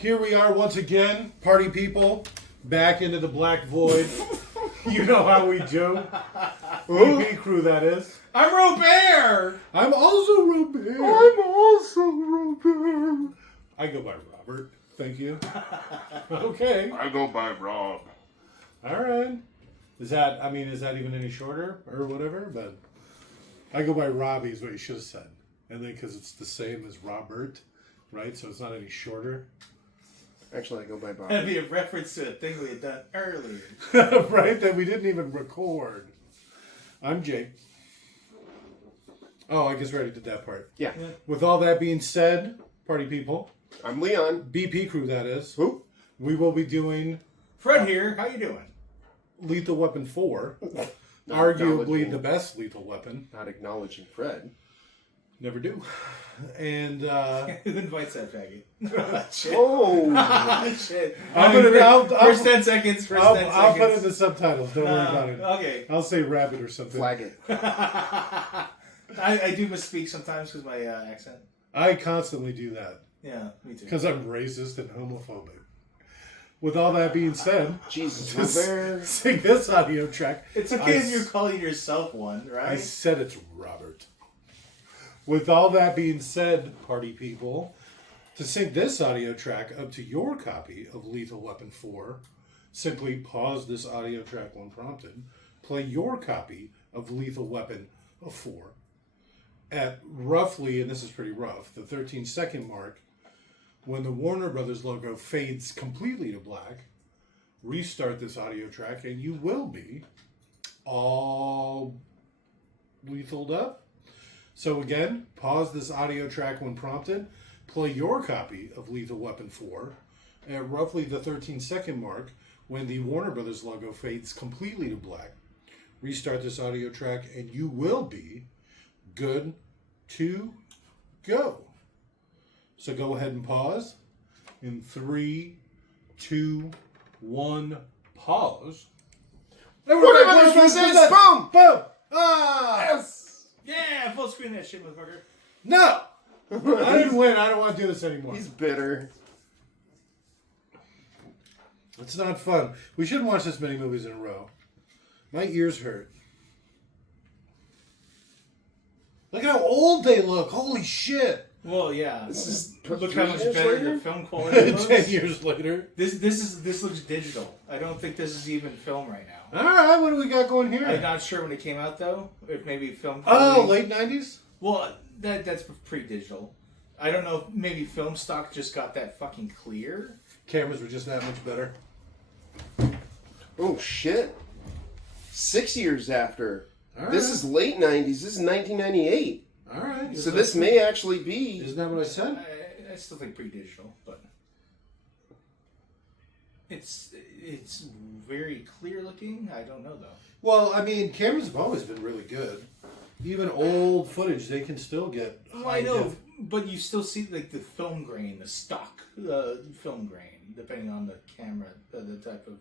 Here we are once again, party people, back into the black void. You know how we do. BP crew, that is. I'm Robert! I'm also Robert. I go by Robert. Thank you. Okay. I go by Rob. All right. Is that even any shorter or whatever? But I go by Robbie is what you should have said. And then because it's the same as Robert, right? So it's not any shorter. Actually, I go by Bob. That'd be a reference to a thing we had done earlier. Right? That we didn't even record. I'm Jake. Oh, I guess we already did that part. Yeah. With all that being said, party people, I'm Leon. BP crew, that is. Who? We will be doing Fred here. How you doing? Lethal Weapon 4. Not Arguably acknowledging- the best Lethal Weapon. Not acknowledging Fred. Never do. And Who invites that faggot? Shit. Oh! Shit. First 10 seconds. First 10 seconds. I'll put it in the subtitles. Don't worry about it. Okay. I'll say rabbit or something. Flag it. I do misspeak sometimes because my accent. I constantly do that. Yeah, me too. Because I'm racist and homophobic. With all that being said, Jesus, just Robert. sing this audio track. It's okay if you're calling yourself one, I right? said it's Robert. With all that being said, party people, to sync this audio track up to your copy of Lethal Weapon 4, simply pause this audio track when prompted, play your copy of Lethal Weapon 4 at roughly, and this is pretty rough, the 13-second mark, when the Warner Brothers logo fades completely to black. Restart this audio track and you will be all lethaled up. So again, pause this audio track when prompted, play your copy of Lethal Weapon 4 at roughly the 13-second mark when the Warner Brothers logo fades completely to black. Restart this audio track and you will be good to go. So go ahead and pause. In 3, 2, 1, pause. Whatever this is, boom! Boom! Ah! Yes! Yeah, full screen that shit, motherfucker. No! I didn't win. I don't want to do this anymore. He's bitter. It's not fun. We shouldn't watch this many movies in a row. My ears hurt. Look at how old they look. Holy shit. Well, yeah. This is Look 3 how much years better later? the film quality looks. 10 years later. This looks digital. I don't think this is even film right now. All right, what do we got going here? I'm not sure when it came out though. If maybe film. Oh, quality. late 90s? Well, that's pre-digital. I don't know. If maybe film stock just got that fucking clear. Cameras were just that much better. Oh, shit. 6 years after. All right. This is late 90s. This is 1998. All right. So this may actually be... Isn't that what I said? I still think pre-digital, but it's very clear looking. I don't know though. Well, I mean, cameras have always been really good. Even old footage, they can still get. Well, I know, but you still see like the film grain, the stock film grain, depending on the camera, the type of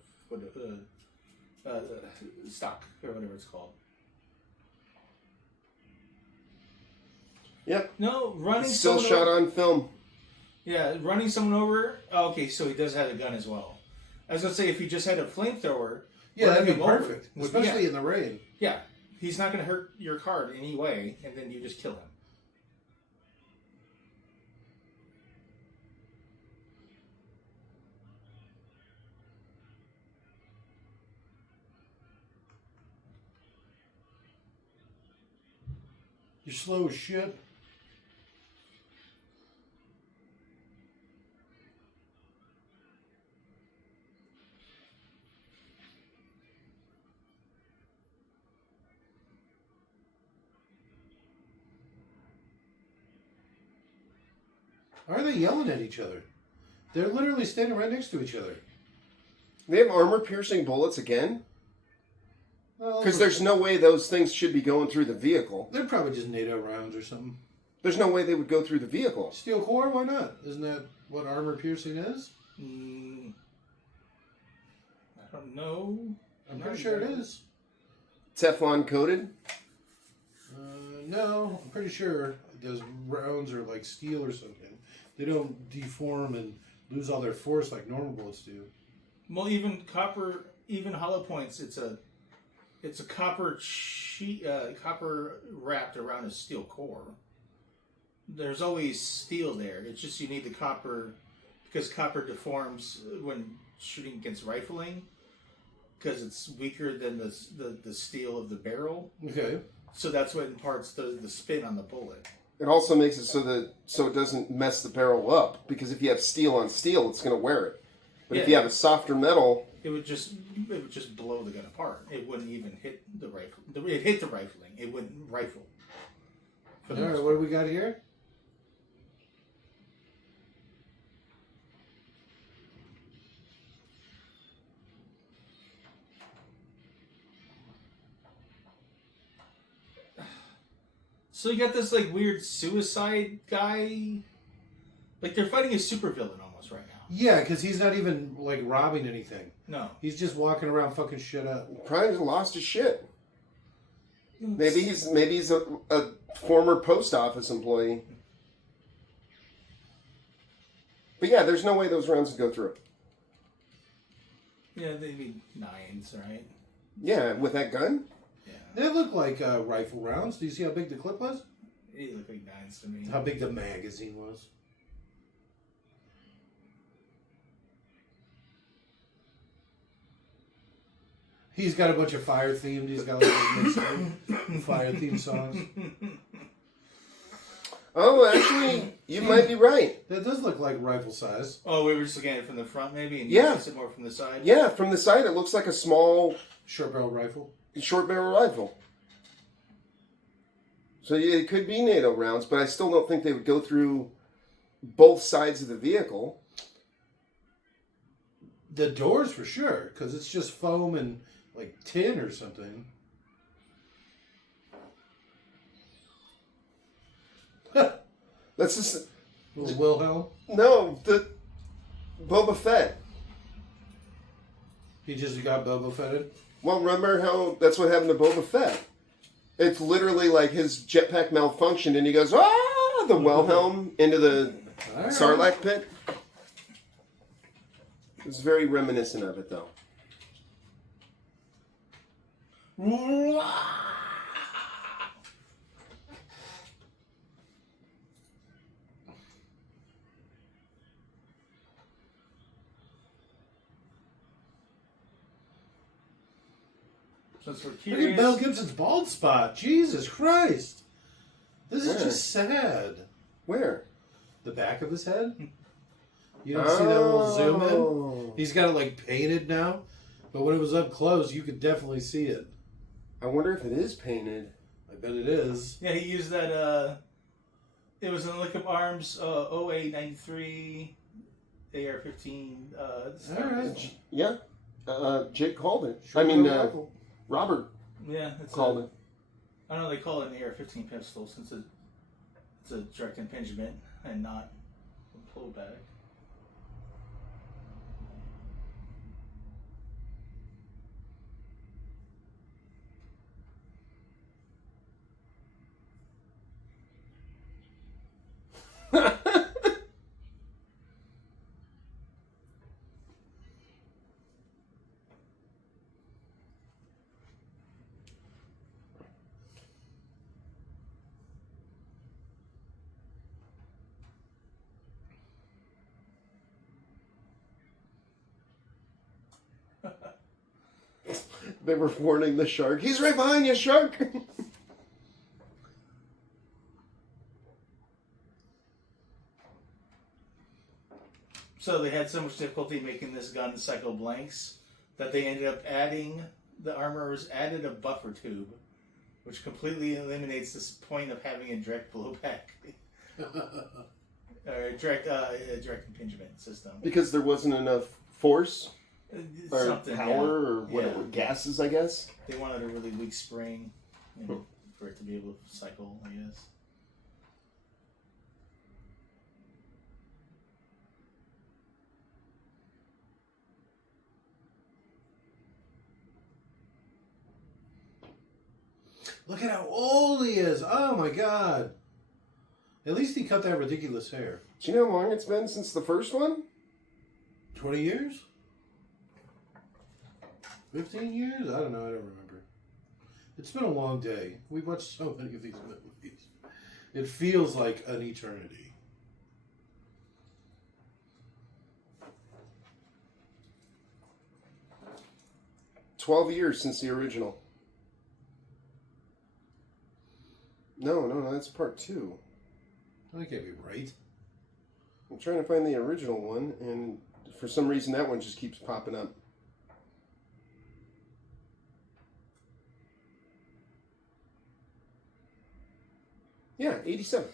stock or whatever it's called. Yep. No, running Still someone shot over, on film. Yeah, running someone over. Oh, okay, so he does have a gun as well. I was gonna say if he just had a flamethrower, Yeah, that'd be running him over perfect. would- Especially yeah. in the rain. Yeah, he's not going to hurt your card in any way, and then you just kill him. You're slow as shit. Why are they yelling at each other? They're literally standing right next to each other. They have armor-piercing bullets again? Well, Because there's no way those things should be going through the vehicle. they're probably just NATO rounds or something. There's no way they would go through the vehicle. Steel core? Why not? Isn't that what armor piercing is? I don't know. I'm pretty sure it is. Teflon coated? No, I'm pretty sure those rounds are like steel or something. They don't deform and lose all their force like normal bullets do. Well, even hollow points, it's a copper sheet, copper wrapped around a steel core. There's always steel there. It's just you need the copper because copper deforms when shooting against rifling because it's weaker than the steel of the barrel. Okay. So that's what imparts the spin on the bullet. It also makes it so it doesn't mess the barrel up, because if you have steel on steel, it's going to wear it. But if you have a softer metal, it would just blow the gun apart. It wouldn't even hit the rifle. It hit the rifling. It wouldn't rifle. All right, what do we got here? So you got this like weird suicide guy. Like they're fighting a supervillain almost right now. Yeah, because he's not even like robbing anything. No. He's just walking around fucking shit up. probably lost his shit. Maybe he's a former post office employee. But yeah, there's no way those rounds would go through. Yeah, they'd be 9s, right? Yeah, with that gun? Yeah. They look like rifle rounds. Do you see how big the clip was? They look like 9s to me. How big the magazine was? He's got a bunch of fire themed. He's got like a fire themed songs. Oh, actually, you might be right. That does look like rifle size. Oh, we were just looking at it from the front, maybe, and Yeah. you see it more from the side. Yeah, from the side, it looks like a small Short barrel rifle. short barrel rifle. So yeah, it could be NATO rounds, but I still don't think they would go through both sides of the vehicle. The doors for sure, because it's just foam and like tin or something. That's just Little Wilhelm. no the Boba Fett. He just got Boba Fetted. Well, remember how that's what happened to Boba Fett? It's literally like his jetpack malfunctioned, and he goes the Wilhelm into the All right. Sarlacc pit. It's very reminiscent of it, though. Since we're Look curious. at Mel Gibson's bald spot. Jesus Christ. This is Where? just sad. Where? The back of his head? You don't see that little zoom in? Oh. He's got it like painted now. But when it was up close, you could definitely see it. I wonder if it is painted. I bet it is. Yeah, he used that, it was in Lick Up Arms, 0893 AR-15, stuff. Alright. Yeah. Jake called it. Short I mean, barrel rifle. Robert Yeah, it's called it. I don't know, they call it an AR-15 pistol since it's a direct impingement and not a pullback. They were warning the shark. He's right behind you, shark. So they had so much difficulty making this gun cycle blanks that they ended up adding, the armorers added a buffer tube, which completely eliminates this point of having a direct blowback. Or a direct impingement system. Because there wasn't enough force or Something, power yeah. or whatever, gases, I guess. They wanted a really weak spring for it to be able to cycle, I guess. Look at how old he is. Oh my god. At least he cut that ridiculous hair. Do you know how long it's been since the first one? 20 years? 15 years? I don't know. I don't remember. It's been a long day. We've watched so many of these movies. It feels like an eternity. $12 years since the original. No, that's part 2. That can't be right. I'm trying to find the original one, and for some reason that one just keeps popping up. Yeah, 87.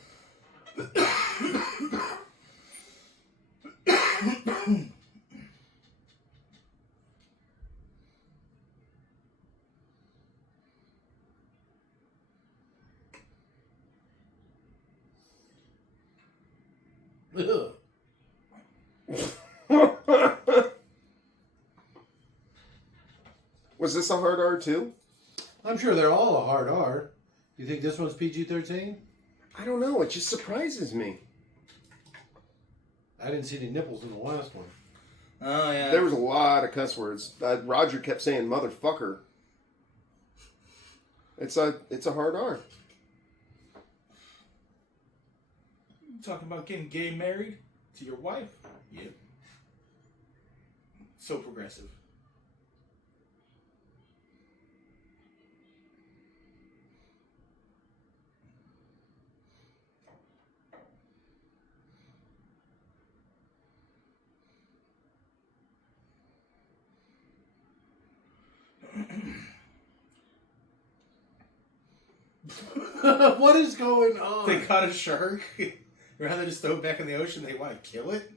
Ugh. Was this a hard R too? I'm sure they're all a hard R. You think this one's PG-13? I don't know. It just surprises me. I didn't see any nipples in the last one. Oh, yeah. There was a lot of cuss words. Roger kept saying "motherfucker." It's a hard R. Talking about getting gay married to your wife? Yep. So progressive. What is going on? They caught a shark. Rather than just throw it back in the ocean, they want to kill it?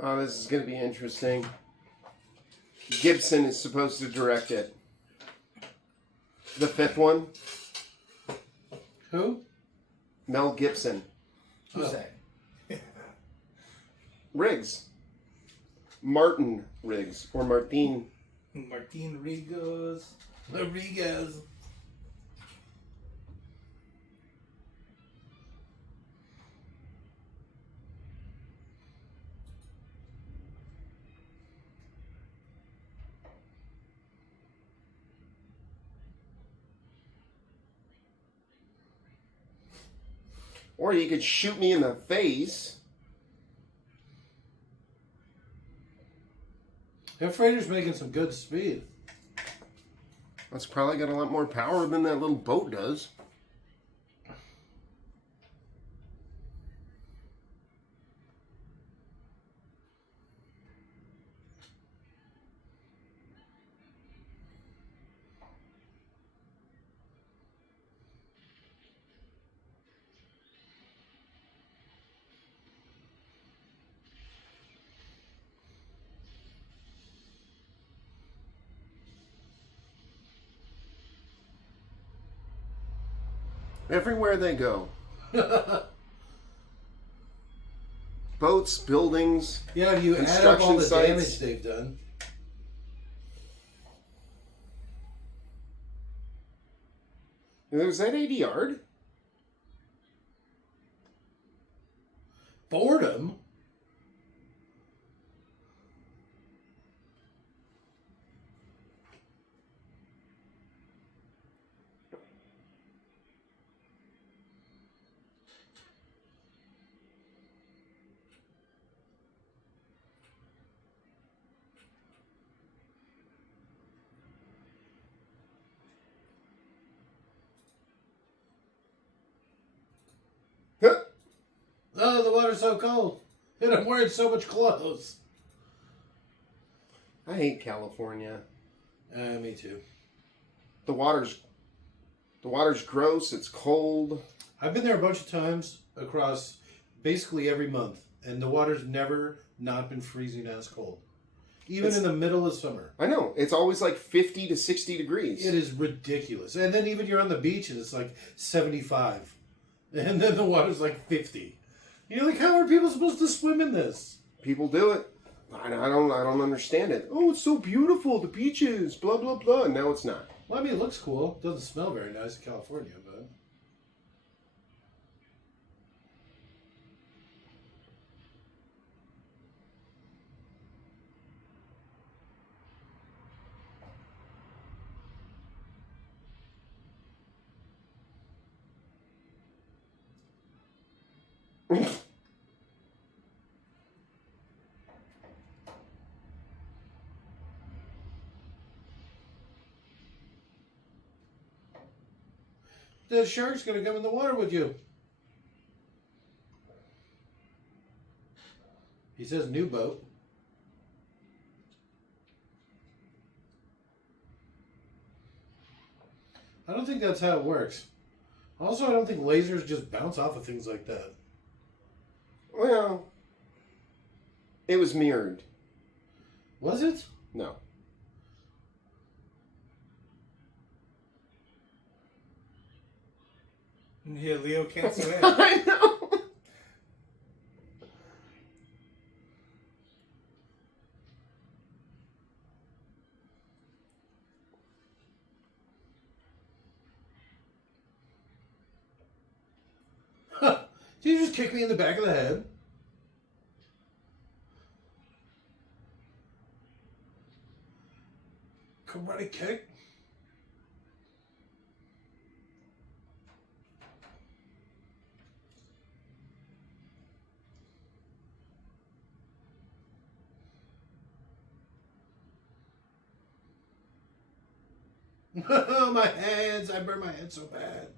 Oh, this is going to be interesting. Gibson is supposed to direct it. The 5th one, Who? Mel Gibson. Who's that? Riggs. Martin Riggs. Or Martin. Martin Rigos. Rodriguez. Or you could shoot me in the face. That freighter's making some good speed. That's probably got a lot more power than that little boat does. Everywhere they go. Boats, buildings. Yeah, if you add up all Construction the sites. damage they've done. Was that 80 yard? Boredom? Huh. Oh, the water's so cold. And I'm wearing so much clothes. I hate California. Me too. The water's gross. It's cold. I've been there a bunch of times across basically every month, and the water's never not been freezing as cold. Even in the middle of summer. I know. It's always like 50 to 60 degrees. It is ridiculous. And then even you're on the beach and it's like 75. And then the water's like 50. You're like, how are people supposed to swim in this? People do it. I don't understand it. Oh, it's so beautiful. The beaches, blah blah blah. No, it's not. Well, I mean, it looks cool. Doesn't smell very nice in California, but. The shark's gonna come in the water with you. He says new boat. I don't think that's how it works. Also, I don't think lasers just bounce off of things like that. Well, it was mirrored. Was it? No. Yeah, Leo can't swim. I know. Did you just kick me in the back of the head? Karate kick? My hands! I burned my head so bad.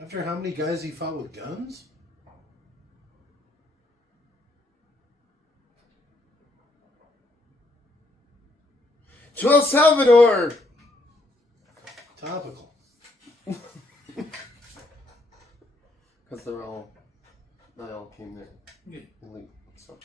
After how many guys he fought with guns? To El Salvador. Topical. Because they all came there. Yeah. Elite stuff.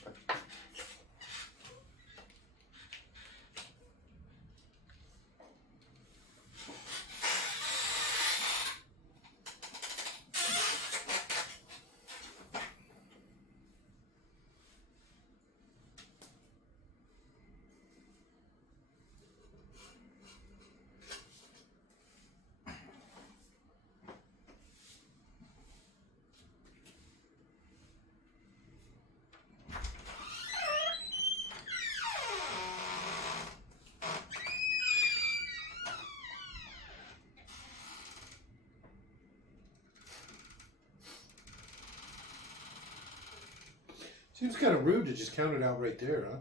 Seems kind of rude to just count it out right there, huh?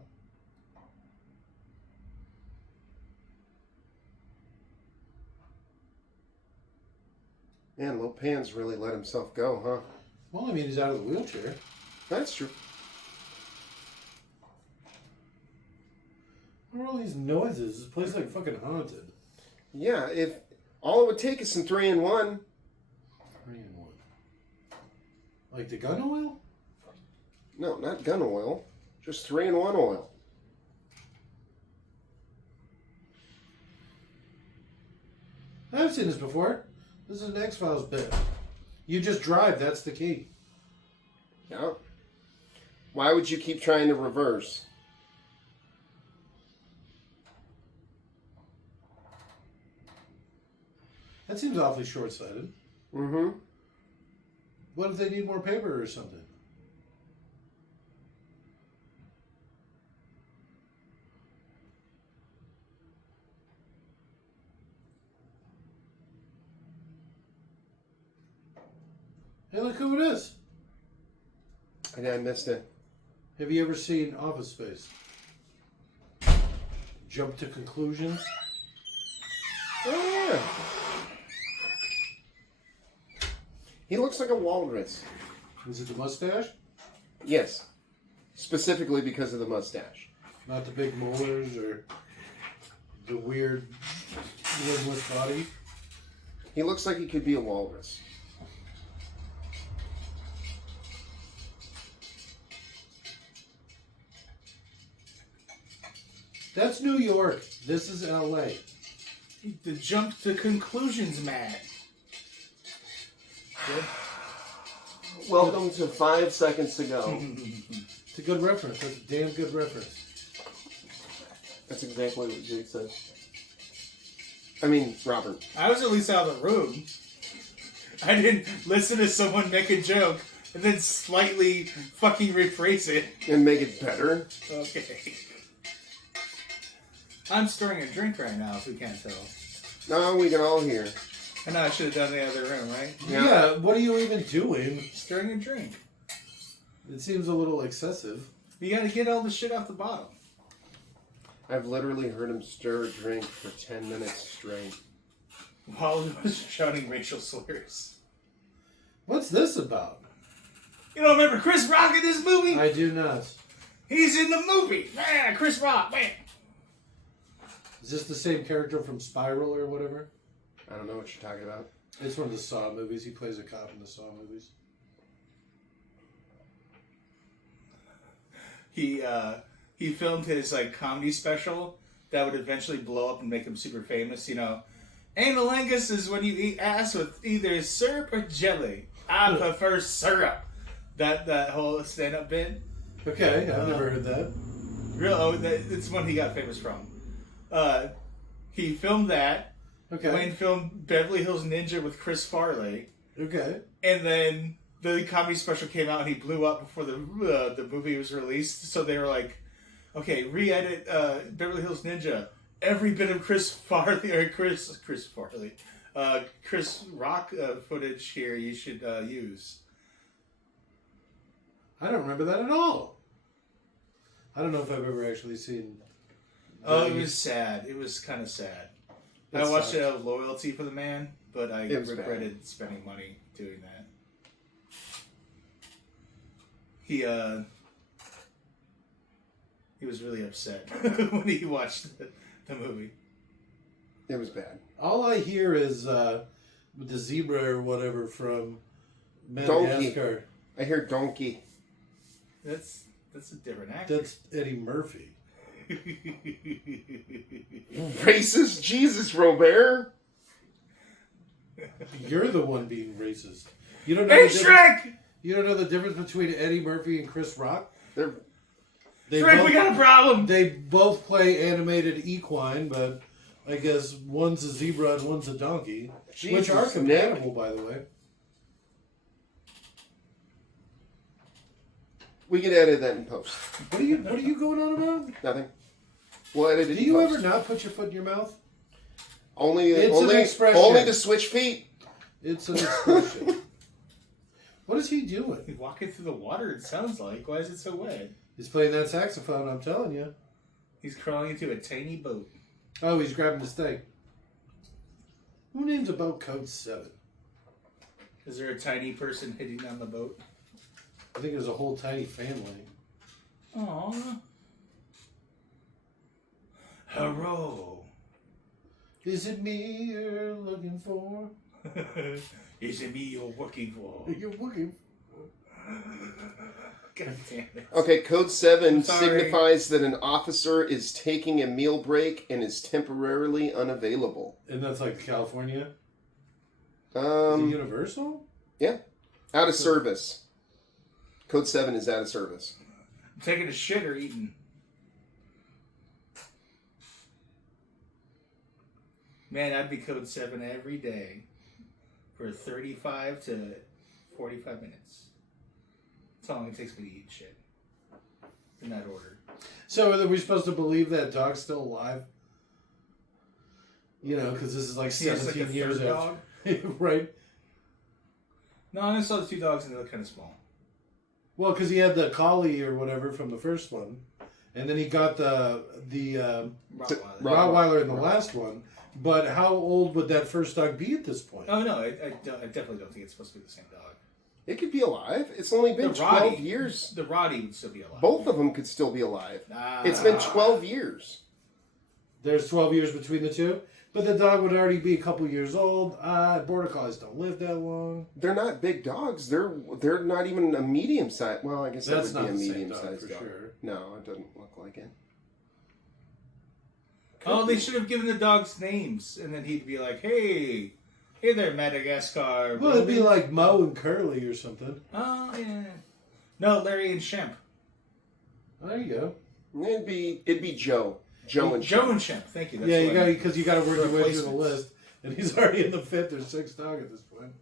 Man, Lopan's really let himself go, huh? Well, I mean, he's out of the wheelchair. That's true. What are all these noises? This place is like fucking haunted. Yeah, if all it would take is some 3-in-1. 3-in-1. Like the gun oil? No, not gun oil. Just 3-in-1 oil. I've seen this before. This is an X-Files bit. You just drive, that's the key. Yeah. Why would you keep trying to reverse? That seems awfully short-sighted. Mm-hmm. What if they need more paper or something? Hey, look who it is. I missed it. Have you ever seen Office Space? Jump to conclusions? Oh, yeah. He looks like a walrus. Is it the mustache? Yes. specifically because of the mustache. Not the big molars or the weird limbless body. He looks like he could be a walrus. That's New York. This is L.A. The jump to conclusions, Matt. Good. Welcome to 5 Seconds to Go. It's a good reference. That's a damn good reference. That's exactly what Jake said. I mean, Robert. I was at least out of the room. I didn't listen to someone make a joke and then slightly fucking rephrase it. And make it better. Okay. I'm stirring a drink right now, if we can't tell. No, we can all hear. I know I should have done the other room, right? Yeah, what are you even doing? Stirring a drink. It seems a little excessive. You gotta get all the shit off the bottom. I've literally heard him stir a drink for 10 minutes straight. While he was shouting racial slurs. What's this about? You don't remember Chris Rock in this movie? I do not. He's in the movie! Man, Chris Rock, man! Is this the same character from Spiral or whatever? I don't know what you're talking about. It's one of the Saw movies. He plays a cop in the Saw movies. He filmed his like comedy special that would eventually blow up and make him super famous. You know, analingus is when you eat ass with either syrup or jelly. I prefer syrup. That whole stand-up bit. Okay, I've never heard that. It's one he got famous from. He filmed that. Okay. Wayne filmed Beverly Hills Ninja with Chris Farley. Okay. And then the comedy special came out and he blew up before the movie was released. So they were like, okay, re-edit Beverly Hills Ninja. Every bit of Chris Farley or Chris Rock footage here you should use. I don't remember that at all. I don't know if I've ever actually seen. Oh, it was sad. It was kind of sad. I watched it out of loyalty for the man, but I regretted spending money doing that. He was really upset when he watched the movie. It was bad. All I hear is the zebra or whatever from Madagascar. Donkey. I hear donkey. That's a different actor. That's Eddie Murphy. Racist Jesus, Robert. You're the one being racist. You don't know. Hey, Shrek! You don't know the difference between Eddie Murphy and Chris Rock? Shrek, we got a problem! They both play animated equine, but I guess one's a zebra and one's a donkey. Jesus, which are compatible, by the way. We can edit that in post. What are you going on about? Nothing. We'll edit it Do in you post. ever not put your foot in your mouth? Only It's an expression. Only to switch feet. It's an expression. What is he doing? He's walking through the water, it sounds like. Why is it so wet? He's playing that saxophone, I'm telling you. He's crawling into a tiny boat. Oh, he's grabbing the steak. Who names a boat Code 7? Is there a tiny person hitting on the boat? I think there's a whole tiny family. Aww. Hello. Is it me you're looking for? Is it me you're working for? You're looking God damn it. Okay, Code 7 Sorry. signifies that an officer is taking a meal break and is temporarily unavailable. And that's like California? Is it universal? Yeah. Out of service. Code 7 is out of service. Taking a shit or eating? Man, I'd be Code 7 every day for 35 to 45 minutes. That's how long it takes me to eat shit. In that order. So are we supposed to believe that dog's still alive? You know, because this is like He has 17 like a years third after. dog? Right? No, I saw the two dogs and they look kind of small. Well, because he had the collie or whatever from the first one. And then he got the Rottweiler. Rottweiler in the last one. But how old would that first dog be at this point? Oh, no, I definitely don't think it's supposed to be the same dog. It could be alive. It's only been 12 years. The Roddy would still be alive. Both of them could still be alive. It's been 12 years. There's 12 years between the two, but the dog would already be a couple years old. Border collies don't live that long. They're not big dogs. They're not even a medium size. Well, I guess That's that would not be a the same medium sized dog. sure. No, it doesn't look like it. Oh, they should have given the dogs names, and then he'd be like, "Hey, hey there, Madagascar." Well, it'd be like Mo and Curly or something. Oh yeah. No, Larry and Shemp. There you go. It'd be Joe. Joe and Joe Shemp. and Shemp. Thank you. That's Yeah, you what got I- because you got to work your way through the Replacements. list, and he's already in the 5th or 6th dog at this point.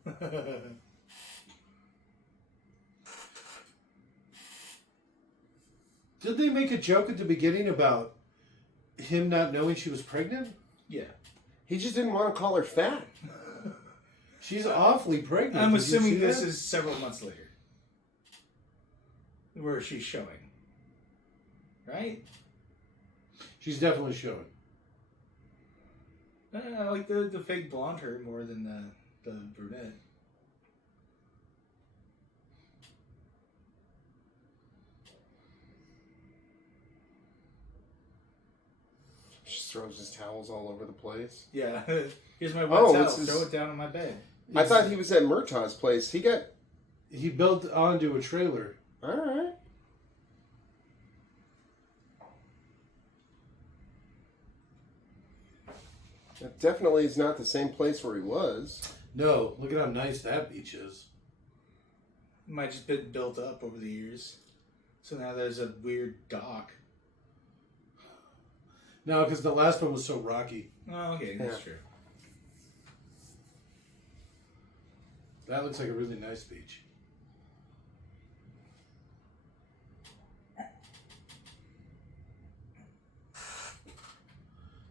Did they make a joke at the beginning about him not knowing she was pregnant? Yeah. He just didn't want to call her fat. She's awfully pregnant. I'm Did you see assuming this that? is several months later, where she's showing. Right? She's definitely showing. I like the fake blonde hair more than the brunette. She throws his towels all over the place. Yeah. Here's my wet Oh, towel. it's his- Throw it down on my bed. I thought he was at Murtaugh's place. He built onto a trailer. All right. It definitely is not the same place where he was. No, look at how nice that beach is. Might just been built up over the years. So now there's a weird dock. No, because the last one was so rocky. Oh, okay, that's Yeah. true. That looks like a really nice beach.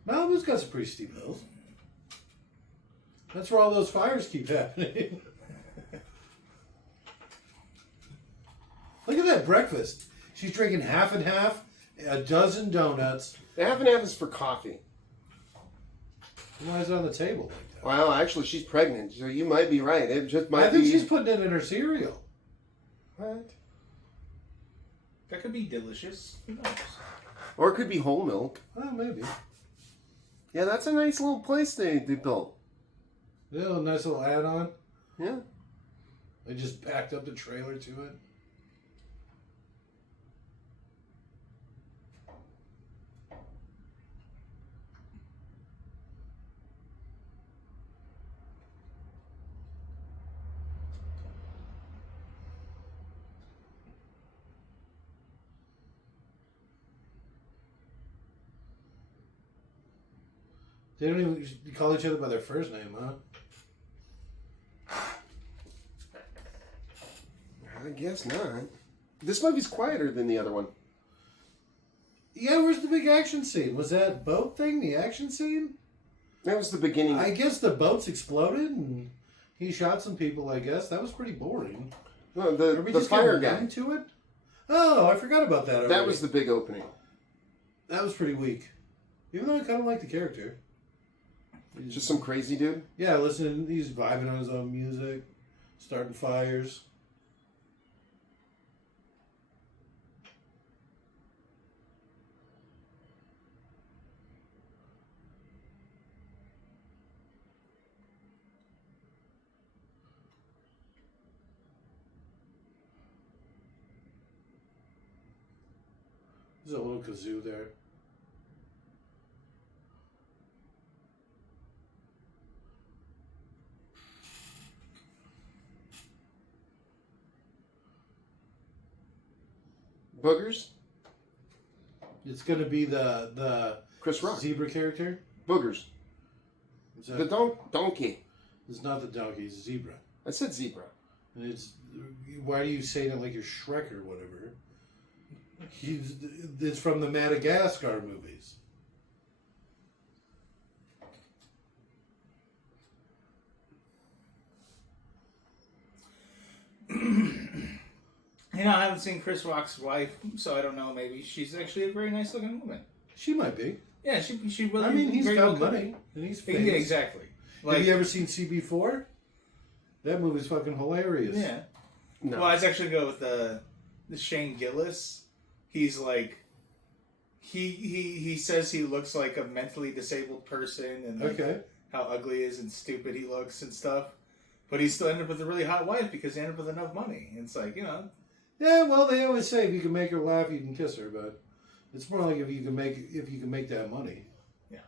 Malibu's got some pretty steep hills. That's where all those fires keep happening. Look at that breakfast. She's drinking half and half, a dozen donuts. The half and half is for coffee. Why is it on the table like that? Well, actually, she's pregnant, so you might be right. It just might I think be. she's putting it in her cereal. What? That could be delicious. Who knows? Or it could be whole milk. Oh, maybe. Yeah, that's a nice little place they built. Yeah, a nice little add-on. Yeah. They just backed up the trailer to it. They don't even call each other by their first name, huh? I guess not. This movie's quieter than the other one. Yeah, where's the big action scene? Was that boat thing the action scene? That was the beginning. I guess the boats exploded and he shot some people, I guess. That was pretty boring. No, Are we the just fire getting guy. into it? Oh, I forgot about that already. That was the big opening. That was pretty weak. Even though I kind of like the character. Just some crazy dude. Yeah, listen, he's vibing on his own music, starting fires. There's a little kazoo there. Boogers? It's going to be the Chris Rock. zebra character. Boogers. Is that, The donkey. it's not the donkey, it's zebra. I said zebra. And it's, why do you say that like you're Shrek or whatever? It's from the Madagascar movies. You know, I haven't seen Chris Rock's wife, so I don't know. Maybe she's actually a very nice looking woman. She might be. Yeah, she really. I mean, he's very got well money and he's cooked. famous. Yeah, exactly. Like, Have you ever seen CB4? That movie's fucking hilarious. yeah, No. Well, I was actually go with the Shane Gillis. He's like, he says he looks like a mentally disabled person, and like how ugly he is and stupid he looks and stuff. But he still ended up with a really hot wife because he ended up with enough money. And it's like, you know. Yeah, well, they always say if you can make her laugh, you can kiss her, but it's more like if you can make that money. Yeah.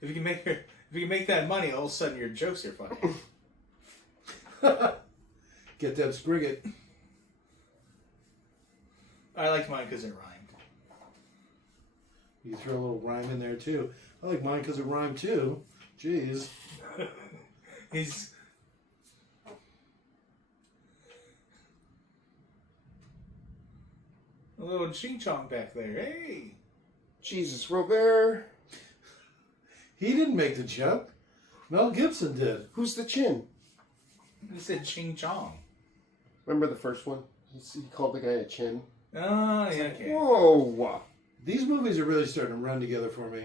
If you can make that money, all of a sudden your jokes are funny. Get that sprigot. I liked mine because it rhymed. You throw a little rhyme in there too. I like mine because it rhymed too. Jeez. He's a little ching chong back there. Hey. Jesus, Robert. He didn't make the joke. Mel Gibson did. Who's the chin? He said ching chong. Remember the first one? He called the guy a chin. Oh, yeah, okay. Whoa. These movies are really starting to run together for me.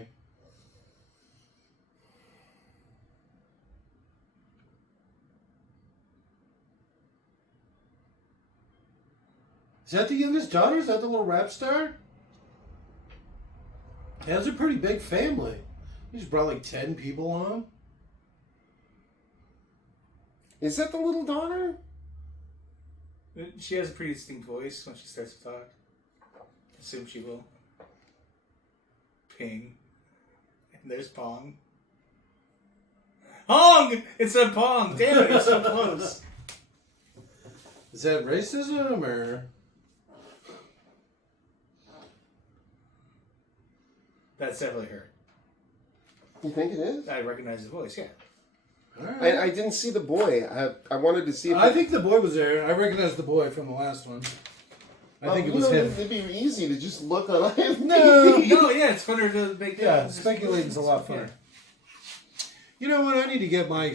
Is that the youngest daughter? Is that the little rap star? That's a pretty big family. He's brought like 10 people on. Is that the little daughter? She has a pretty distinct voice when she starts to talk. Assume she will. Ping. And there's Pong. Hong! It said Pong! Damn it, it's so close. Is that racism or... That's definitely her. You think it is? I recognize the voice, yeah. All right. I didn't see the boy. I wanted to see if... I think the boy was there. I recognize the boy from the last one. I think it was him. It'd be easy to just look on IMDb. No, yeah, it's funner to make that. Yeah, speculating's a lot funner. You know what? I need to get my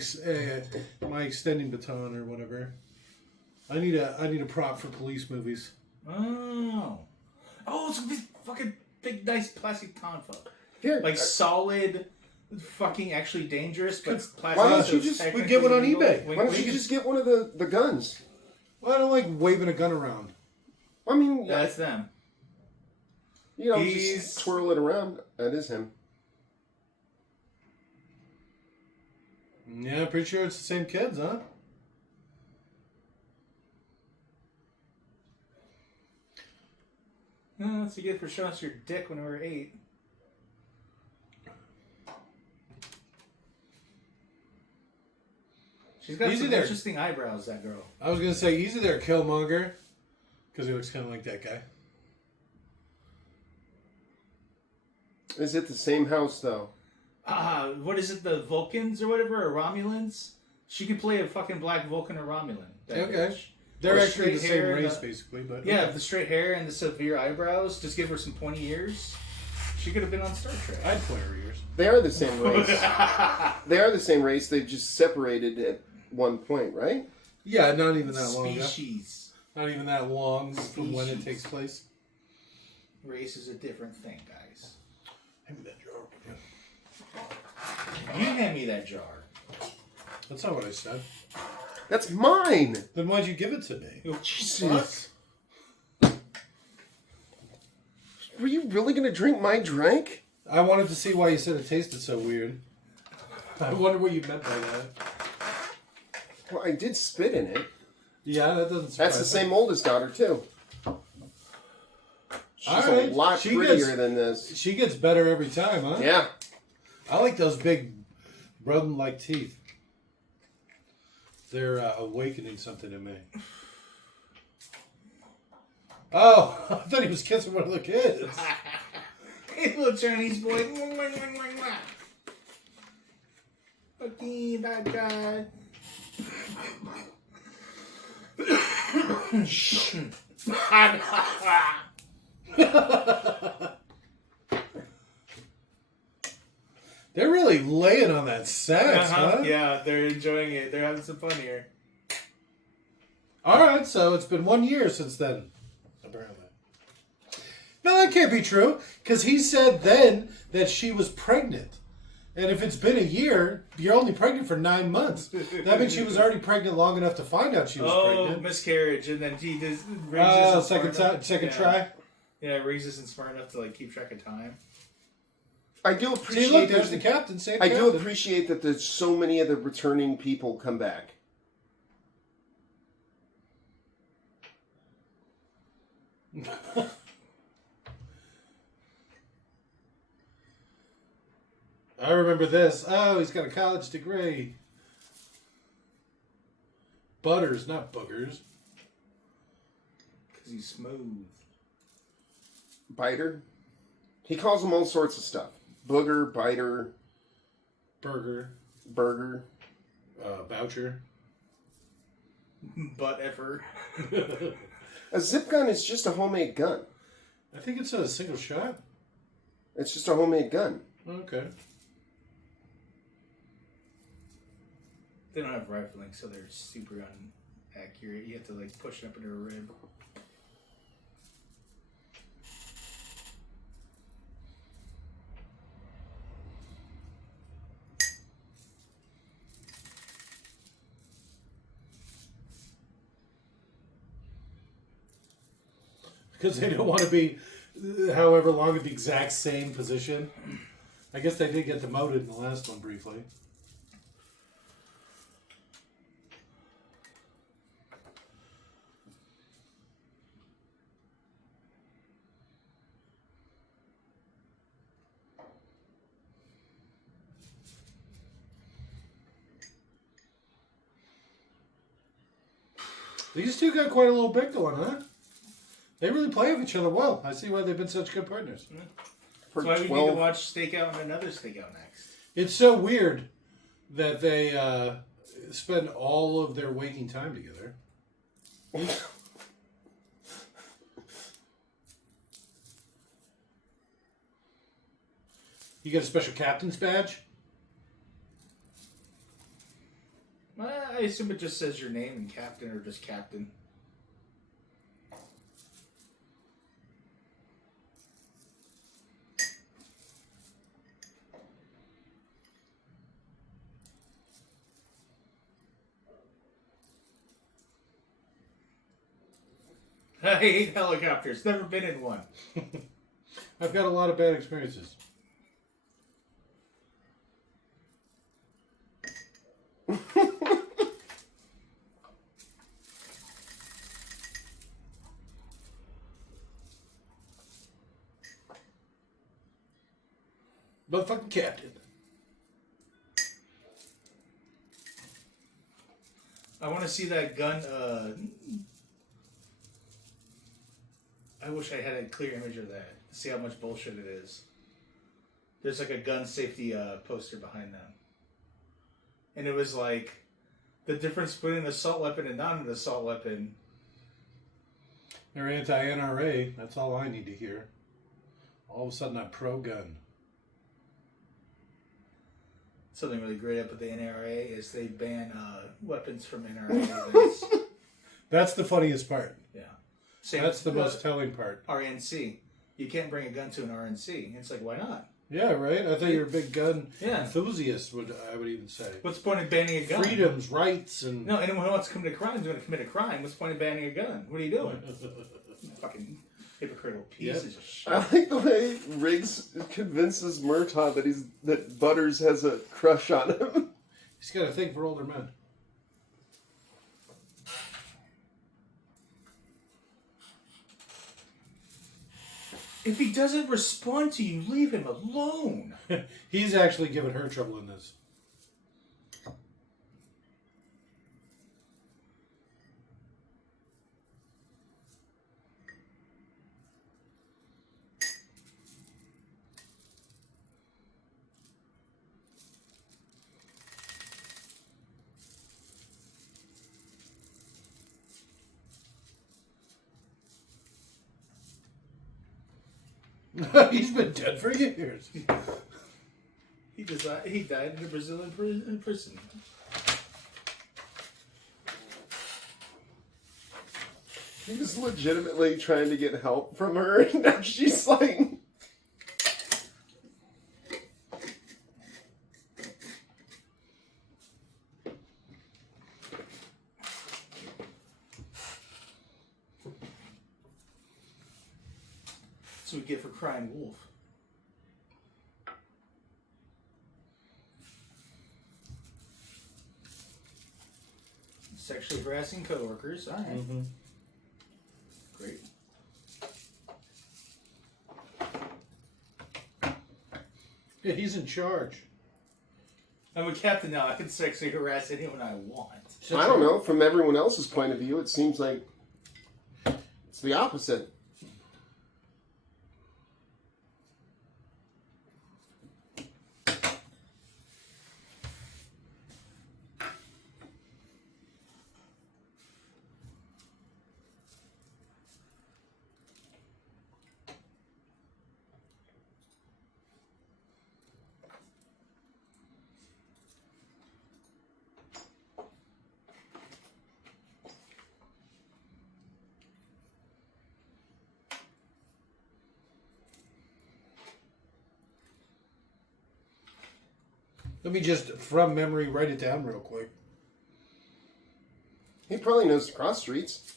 my extending baton or whatever. I need a prop for police movies. Oh, it's a big, fucking big, nice plastic tonfa. Here, Like solid, fucking actually dangerous, but plastic. Why don't so you it's just- we technically get one on legal. eBay? Wink, why don't wink. you just get one of the guns? Well, I don't like waving a gun around. I mean, That's them. you know, He's- just twirl it around. That is him. Yeah, I'm pretty sure it's the same kids, huh? That's what you get for showing us your dick when we were 8. She's got Easy some there. interesting eyebrows, that girl. I was gonna say easy there, Killmonger, because he looks kind of like that guy. Is it the same house, though? What is it, the Vulcans or whatever, or Romulans? She could play a fucking black Vulcan or Romulan. that Okay. bitch. They're Or actually the straight same hair and race, the- basically, but Yeah, okay. the straight hair and the severe eyebrows. Just give her some pointy ears. She could have been on Star Trek. I'd play her ears. They are the same race. They are the same race. They've just separated at one point, right? Yeah, not even that long. Yeah. Species. Not even that long from when it Species. takes place. Race is a different thing, guys. Hand me that jar. You hand me that jar. That's not what I said. That's mine. Then why'd you give it to me? Jesus. Were you really going to drink my drink? I wanted to see why you said it tasted so weird. I wonder what you meant by that. Well, I did spit in it. Yeah, that doesn't surprise That's the same oldest daughter, too. She's Alright, a lot she prettier gets- than this. She gets better every time, huh? Yeah. I like those big rodent-like teeth. They're awakening something in me. Oh, I thought he was kissing one of the kids. Hey, little Chinese boy. Okay, that guy. They're really laying on that sex, huh? Yeah, they're enjoying it. They're having some fun here. All right, so it's been 1 year since then, apparently. No, that can't be true, because he said then that she was pregnant. And if it's been a year, you're only pregnant for 9 months. That means she was already pregnant long enough to find out she was pregnant. Miscarriage, and then he does. Second try. Yeah, Riggs isn't smart enough to like keep track of time. I do appreciate. See, look, there's the captain. I do appreciate that there's so many of the returning people come back. I remember this. Oh, he's got a college degree. Butters, not boogers. Because he's smooth. Biter. He calls them all sorts of stuff. Booger, biter. Burger. Boucher. Butt effer. A zip gun is just a homemade gun. I think it's a single shot. It's just a homemade gun. Okay. They don't have rifling, so they're super inaccurate. You have to like push it up into a rib. Because they don't want to be however long in the exact same position. I guess they did get demoted in the last one briefly. These two got quite a little bit going, huh? They really play with each other well. I see why they've been such good partners. That's why we need to watch Stakeout and another Stakeout next. It's so weird that they spend all of their waking time together. You get a special captain's badge? I assume it just says your name and captain, or just captain. I hate helicopters. Never been in one. I've got a lot of bad experiences. Motherfucking captain. I want to see that gun. I wish I had a clear image of that. See how much bullshit it is. There's like a gun safety poster behind them. And it was like the difference between an assault weapon and not an assault weapon. They're anti-NRA. That's all I need to hear. All of a sudden I'm pro-gun. Something really great up with the NRA is they ban weapons from NRA events. That's the funniest part. Yeah. That's the most telling part. RNC. You can't bring a gun to an RNC. It's like, why not? Yeah, right? I thought you were a big gun enthusiast, I would even say. What's the point of banning a gun? Freedoms, rights, and... No, anyone who wants to commit a crime is going to commit a crime. What's the point of banning a gun? What are you doing? Fucking hypocritical pieces of shit. I like the way Riggs convinces Murtaugh that Butters has a crush on him. He's got a thing for older men. If he doesn't respond to you, leave him alone. He's actually giving her trouble in this. He's been dead for years. He died in a Brazilian prison. He was legitimately trying to get help from her, and now she's like... crying wolf. Sexually harassing coworkers. All right. Mm-hmm. Great. Yeah, he's in charge. I'm a captain now. I can sexually harass anyone I want. I don't know. From everyone else's point of view, it seems like it's the opposite. Let me just, from memory, write it down real quick. He probably knows the cross streets.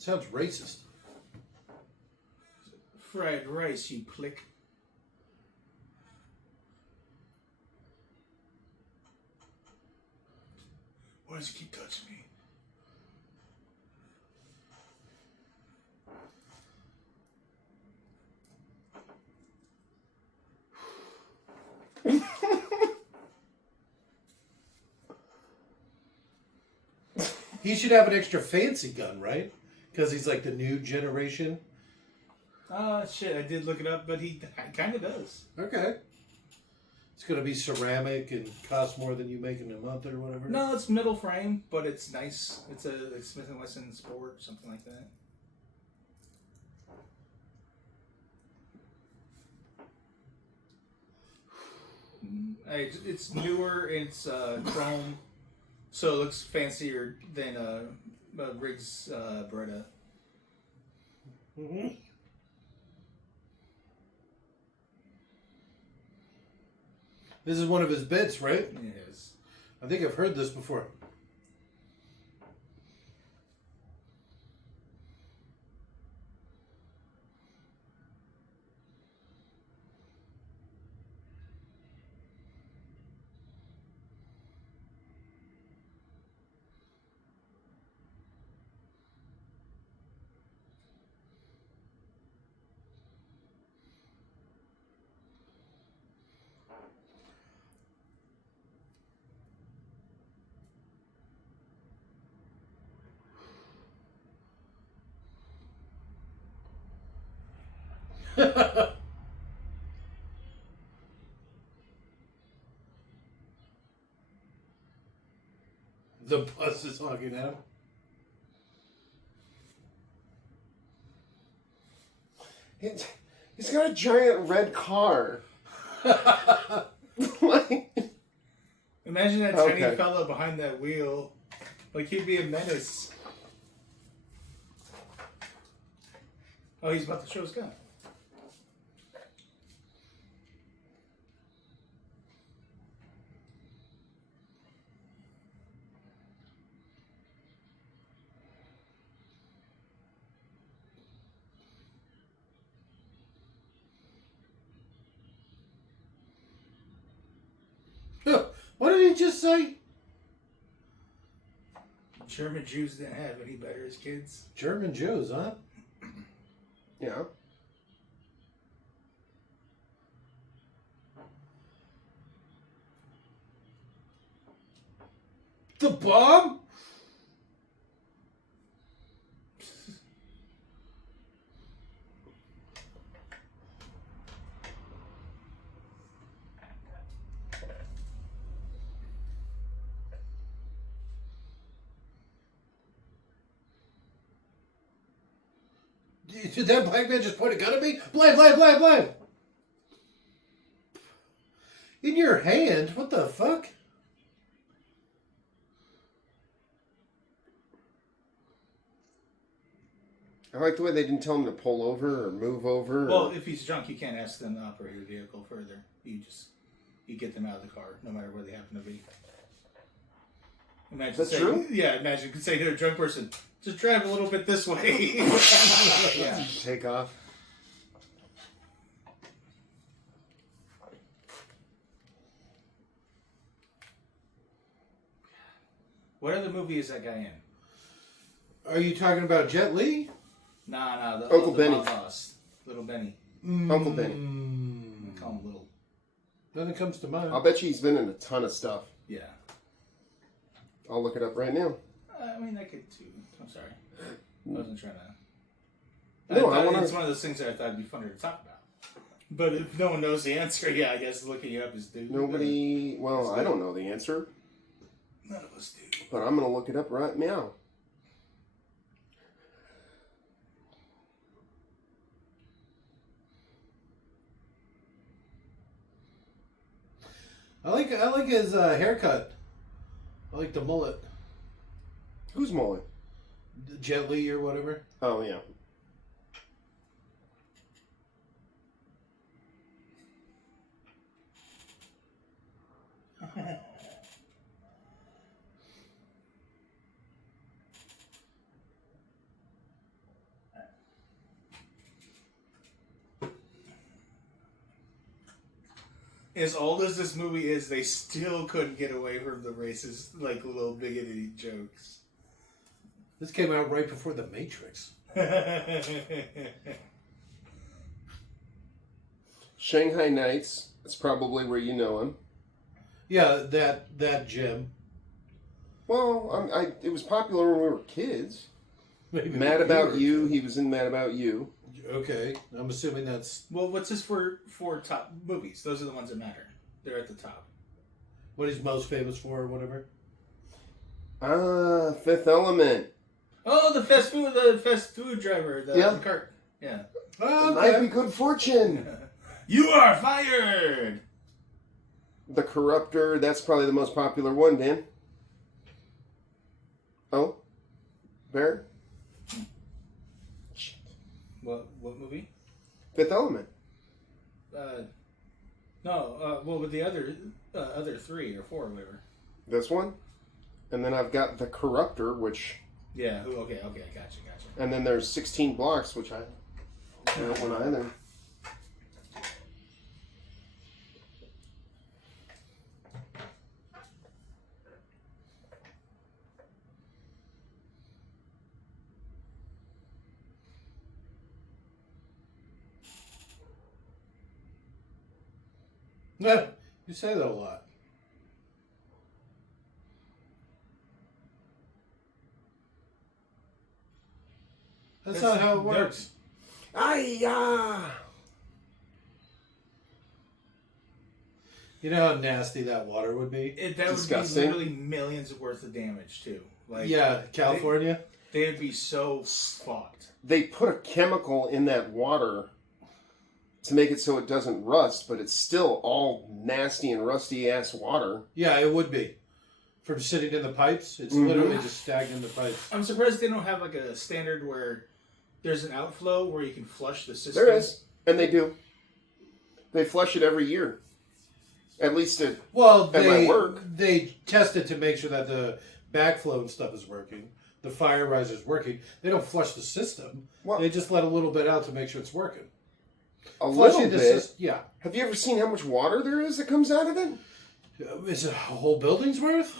Sounds racist. Fried rice, you plick. Why does he keep touching me? He should have an extra fancy gun, right? Because he's like the new generation. Shit, I did look it up, but he kind of does. Okay. It's going to be ceramic and cost more than you make in a month or whatever. No, it's metal frame, but it's nice. It's a Smith & Wesson Sport, something like that. It's newer, it's chrome, so it looks fancier than Riggs Beretta. Mm-hmm. This is one of his bits, right? It is. I think I've heard this before. The bus is hogging out. He's got a giant red car. Like, Imagine that Okay. tiny fella behind that wheel. Like, he'd be a menace. Oh, he's about to show his gun. What did he just say? German Jews didn't have any better as kids. German Jews, huh? yeah. The bomb? Did that black man just point a gun at me? Blind, blind, blind, blind! In your hand? What the fuck? I like the way they didn't tell him to pull over or move over. Well, if he's drunk, you can't ask them to operate the vehicle further. You get them out of the car, no matter where they happen to be. Imagine That's true? Yeah, imagine you could say to a drunk person, just drive a little bit this way. Yeah. Take off. What other movie is that guy in? Are you talking about Jet Li? Nah, Uncle the Benny. Mob Boss. Little Benny. Uncle Benny. I call him Little. Nothing comes to mind. I'll bet you he's been in a ton of stuff. Yeah. I'll look it up right now. I mean, I could too. I'm sorry. I wasn't trying to... No, I I wanna- It's one of those things that I thought would be funner to talk about. But if no one knows the answer, yeah, I guess looking it up is due. Nobody... Well, I don't know the answer. None of us do. But I'm going to look it up right now. I like his haircut. I like the mullet. Who's mullet? Jet Li or whatever. Oh, yeah. As old as this movie is, they still couldn't get away from the racist, like, little bigoted jokes. This came out right before The Matrix. Shanghai Nights. That's probably where you know him. Yeah, that Jim. Well, it was popular when we were kids. Maybe Mad About You. He was in Mad About You. Okay, I'm assuming that's Well, what's his four top movies? Those are the ones that matter. They're at the top. what he's most famous for or whatever. Fifth Element. Oh, the fast food driver, the cart. Yeah. Oh, Might be Good Fortune. You are fired. The Corruptor. That's probably the most popular one, Dan. Oh? Bear? What movie? Fifth Element. No. Well, with the other three or four, or whatever. This one. And then I've got The Corruptor, which... Yeah. Okay. I gotcha. And then there's 16 Blocks, which I don't want either. No, you say that a lot. That's not how it works. Ay-ya! You know how nasty that water would be? That would Disgusting. be literally millions worth of damage too. Like Yeah, California. they'd be so fucked. They put a chemical in that water to make it so it doesn't rust, but it's still all nasty and rusty ass water. Yeah, it would be. From sitting in the pipes, it's literally just stagnant in the pipes. I'm surprised they don't have like a standard where there's an outflow where you can flush the system. There is, and they do. They flush it every year. At least at Well, my work. they test it to make sure that the backflow and stuff is working. The fire riser is working. They don't flush the system. Well- They just let a little bit out to make sure it's working. a Flushing little the bit. system, yeah. Have you ever seen how much water there is that comes out of it? Is it a whole building's worth?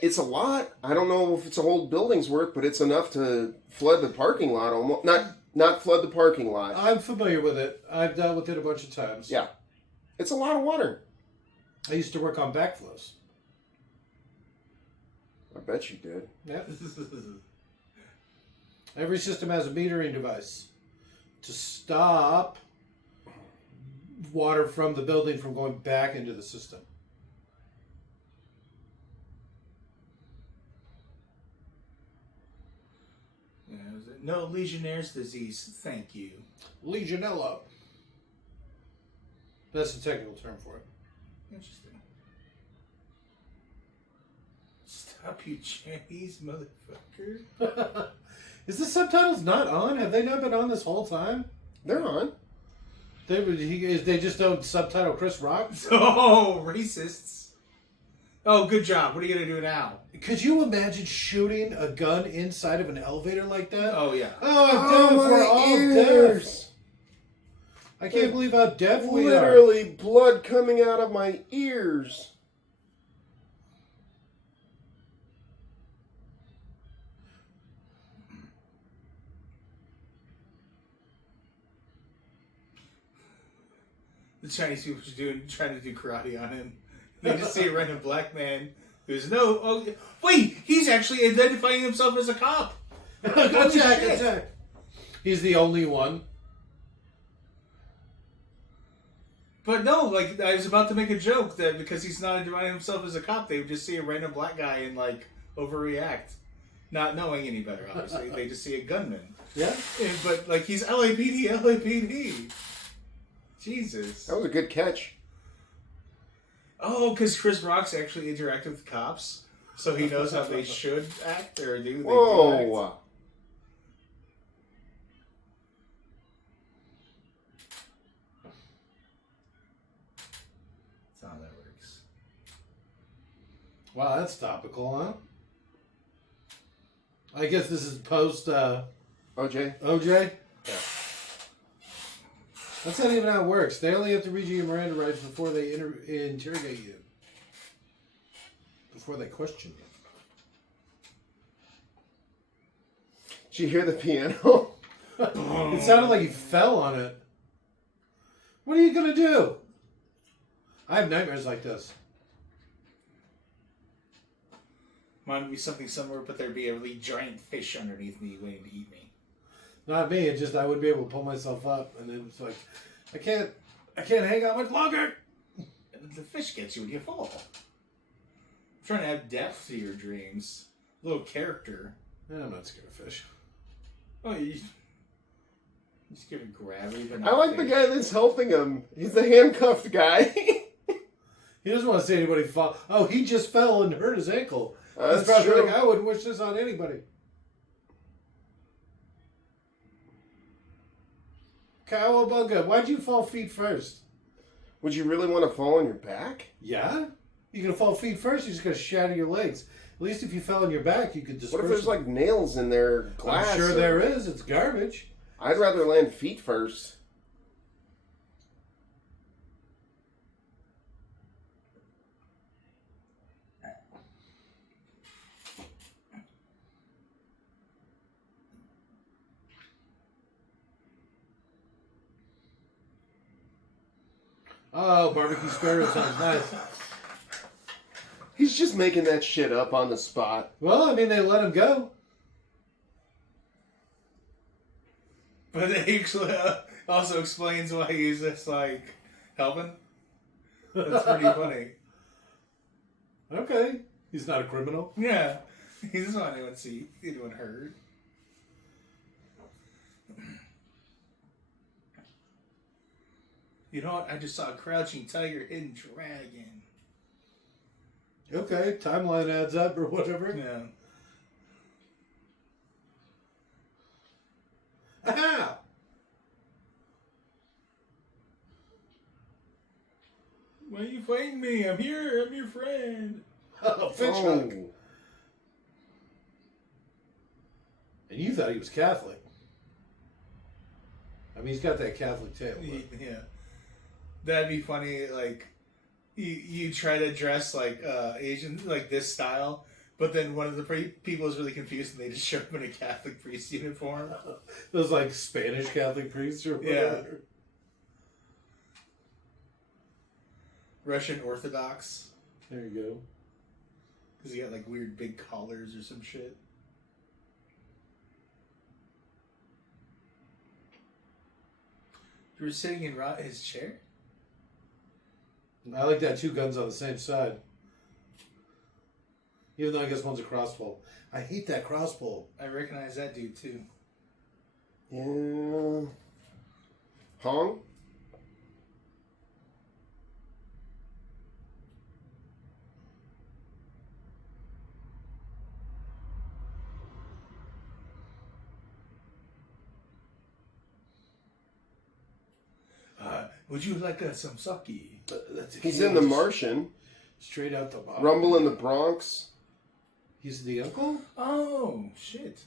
It's a lot. I don't know if it's a whole building's worth, but it's enough to flood the parking lot almost. Not flood the parking lot. I'm familiar with it. I've dealt with it a bunch of times. Yeah. It's a lot of water. I used to work on backflows. I bet you did. Yeah. Every system has a metering device to stop water from the building from going back into the system. No Legionnaire's disease, thank you. Legionella. That's the technical term for it. Interesting. Stop, you Chinese motherfucker. Is the subtitles not on? Have they not been on this whole time? They're on. They just don't subtitle Chris Rock? Oh, racists. Oh, good job. What are you going to do now? Could you imagine shooting a gun inside of an elevator like that? Oh, yeah. Oh, we're all deaf. I can't believe how deaf we are. Literally blood coming out of my ears. The Chinese people are trying to do karate on him. They just see a random black man who's wait, he's actually identifying himself as a cop. Attack. He's the only one. But no, like, I was about to make a joke that because he's not identifying himself as a cop, they would just see a random black guy and, like, overreact. Not knowing any better, obviously. They just see a gunman. Yeah. But, like, he's LAPD. Jesus. That was a good catch. Oh, because Chris Rock's actually interacted with cops, so he knows how they should act or do. Whoa. That's how that works. Wow, that's topical, huh? I guess this is post OJ? OJ? Yeah. That's not even how it works. They only have to read you your Miranda rights before they interrogate you. Before they question you. Did you hear the piano? It sounded like he fell on it. What are you going to do? I have nightmares like this. Mine would be something similar, but there'd be a really giant fish underneath me waiting to eat me. Not me. It's just I wouldn't be able to pull myself up, and then it's like, I can't hang out much longer. And the fish gets you when you fall. I'm trying to add depth to your dreams, a little character. I'm not scared of fish. Oh, you scared of gravity, but I not like fish. the guy that's helping him. He's the handcuffed guy. He doesn't want to see anybody fall. Oh, he just fell and hurt his ankle. That's He's probably true. like, I wouldn't wish this on anybody. Cowabunga, why'd you fall feet first? Would you really want to fall on your back? Yeah? You're going to fall feet first, you're just going to shatter your legs. At least if you fell on your back, you could disperse. What if there's like nails in their glass? I'm sure there is. It's garbage. I'd rather land feet first. Oh, barbecue spare ribs sounds nice. He's just making that shit up on the spot. Well, I mean, they let him go. But it actually also explains why he's just like helping. That's pretty funny. Okay. He's not a criminal. Yeah, he doesn't want anyone to see anyone hurt. You know what? I just saw a crouching tiger, hidden dragon. Okay, timeline adds up or whatever. Yeah. Aha! Why are you fighting me? I'm here. I'm your friend. Oh, fish hook. And you thought he was Catholic. I mean, he's got that Catholic tail. But... Yeah. That'd be funny, like, you try to dress like Asian, like this style, but then one of the people is really confused and they just show up in a Catholic priest uniform. Those, like, Spanish Catholic priests or whatever. Yeah. Russian Orthodox. There you go. Because he got, like, weird big collars or some shit. You were sitting in his chair? I like that two guns on the same side. Even though I guess one's a crossbow. I hate that crossbow. I recognize that dude too. Yeah. Hong? Would you like some sake? He's in The Martian. Straight out the bottom. Rumble in the Bronx. He's the uncle? Oh, shit.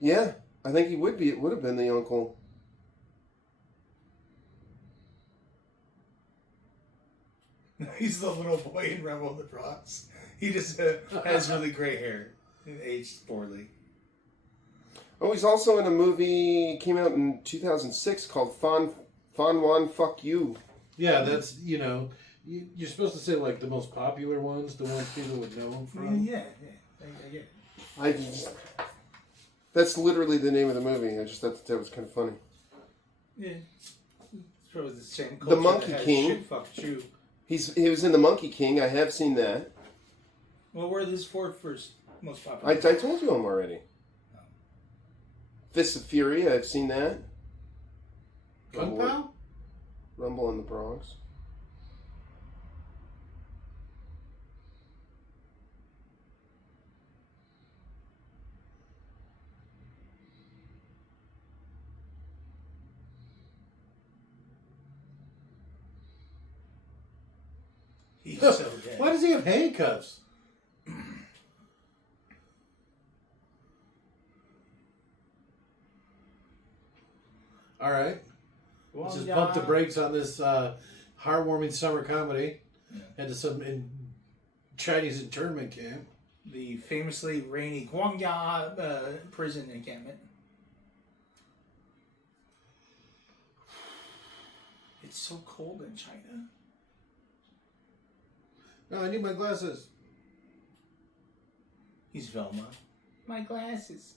Yeah, I think he would be. It would have been the uncle. He's the little boy in Rumble in the Bronx. He just has really gray hair and aged poorly. Oh, he's also in a movie came out in 2006 called Fan Wan Fuck You. Yeah, that's, you're supposed to say, like, the most popular ones, the ones people would know him from. Yeah. I get it. That's literally the name of the movie. I just thought that was kind of funny. Yeah. It's probably the same The Monkey that has King. Shit, fuck you. He was in The Monkey King. I have seen that. Well, where are his four first most popular? I told you him already. Oh. Fists of Fury. I've seen that. Kung Pao? Rumble in the Bronx. He's so dead. Why does he have handcuffs? All right. Let's just pump the brakes on this heartwarming summer comedy. Yeah. Head to some Chinese internment camp. The famously rainy Guangya prison encampment. It's so cold in China. No, I need my glasses. He's Velma. My glasses.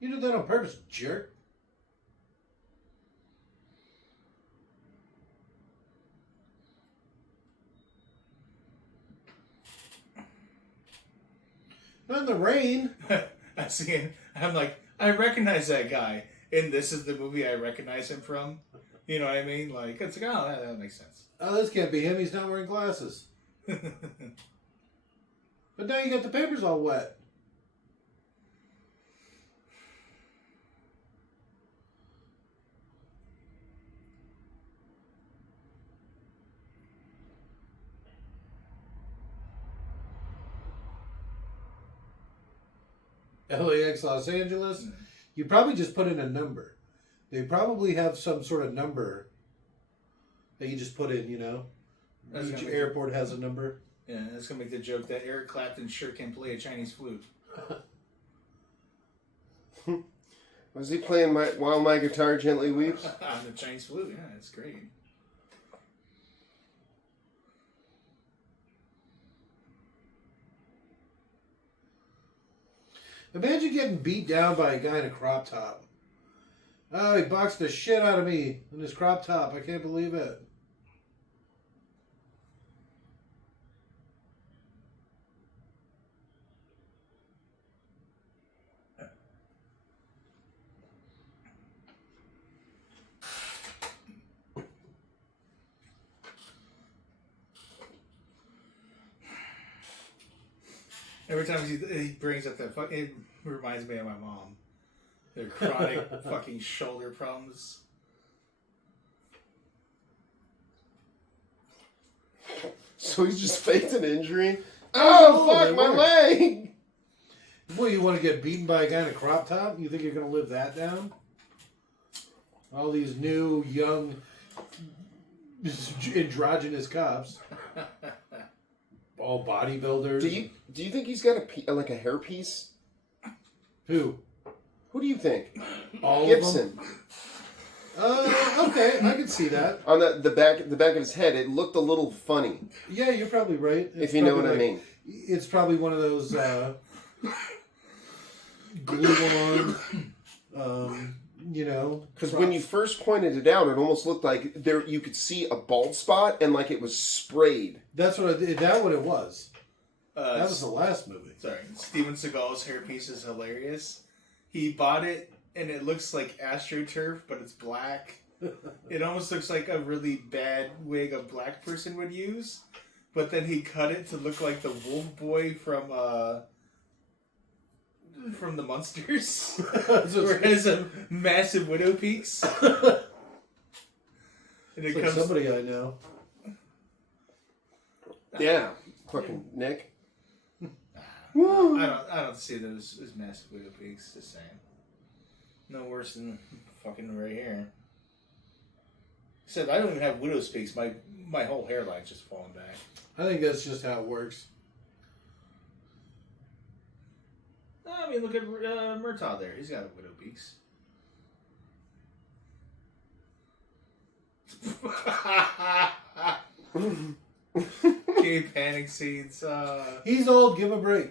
You did that on purpose, jerk. Not in the rain. I'm like, I recognize that guy. And this is the movie I recognize him from. You know what I mean? Like, it's like, oh, that makes sense. Oh, this can't be him. He's not wearing glasses. But now you got the papers all wet. LAX Los Angeles. You probably just put in a number. They probably have some sort of number that you just put in, Each airport has a number. Yeah, that's going to make the joke that Eric Clapton sure can play a Chinese flute. Was he playing While My Guitar Gently Weeps? On the Chinese flute, yeah, that's great. Imagine getting beat down by a guy in a crop top. Oh, he boxed the shit out of me in his crop top. I can't believe it. Every time he brings up that fuck, it reminds me of my mom. Their chronic fucking shoulder problems. So he's just faked an injury? Oh, fuck, my leg! Boy, you want to get beaten by a guy in a crop top? You think you're going to live that down? All these new, young, androgynous cops. All bodybuilders. Do you think he's got a hairpiece? Who? Who do you think? All Gibson. Of them? Okay, I can see that. On the back of his head, it looked a little funny. Yeah, you're probably right. If you know what I mean. It's probably one of those glue on, Because when you first pointed it out, it almost looked like you could see a bald spot and like it was sprayed. That's what it was. That was the last movie. Sorry, Steven Seagal's hairpiece is hilarious. He bought it and it looks like AstroTurf, but it's black. It almost looks like a really bad wig a black person would use. But then he cut it to look like the Wolf Boy from from the Munsters, So where it has a massive widow peaks. And it's it like comes. somebody I know. Yeah. Fucking Nick. I don't see those as massive widow peaks. Just saying. No worse than fucking right here. Except I don't even have widow's peaks. My whole hairline's just falling back. I think that's just how it works. I mean, look at Murtaugh there. He's got widow peaks. Gay panic scenes. He's old. Give him a break.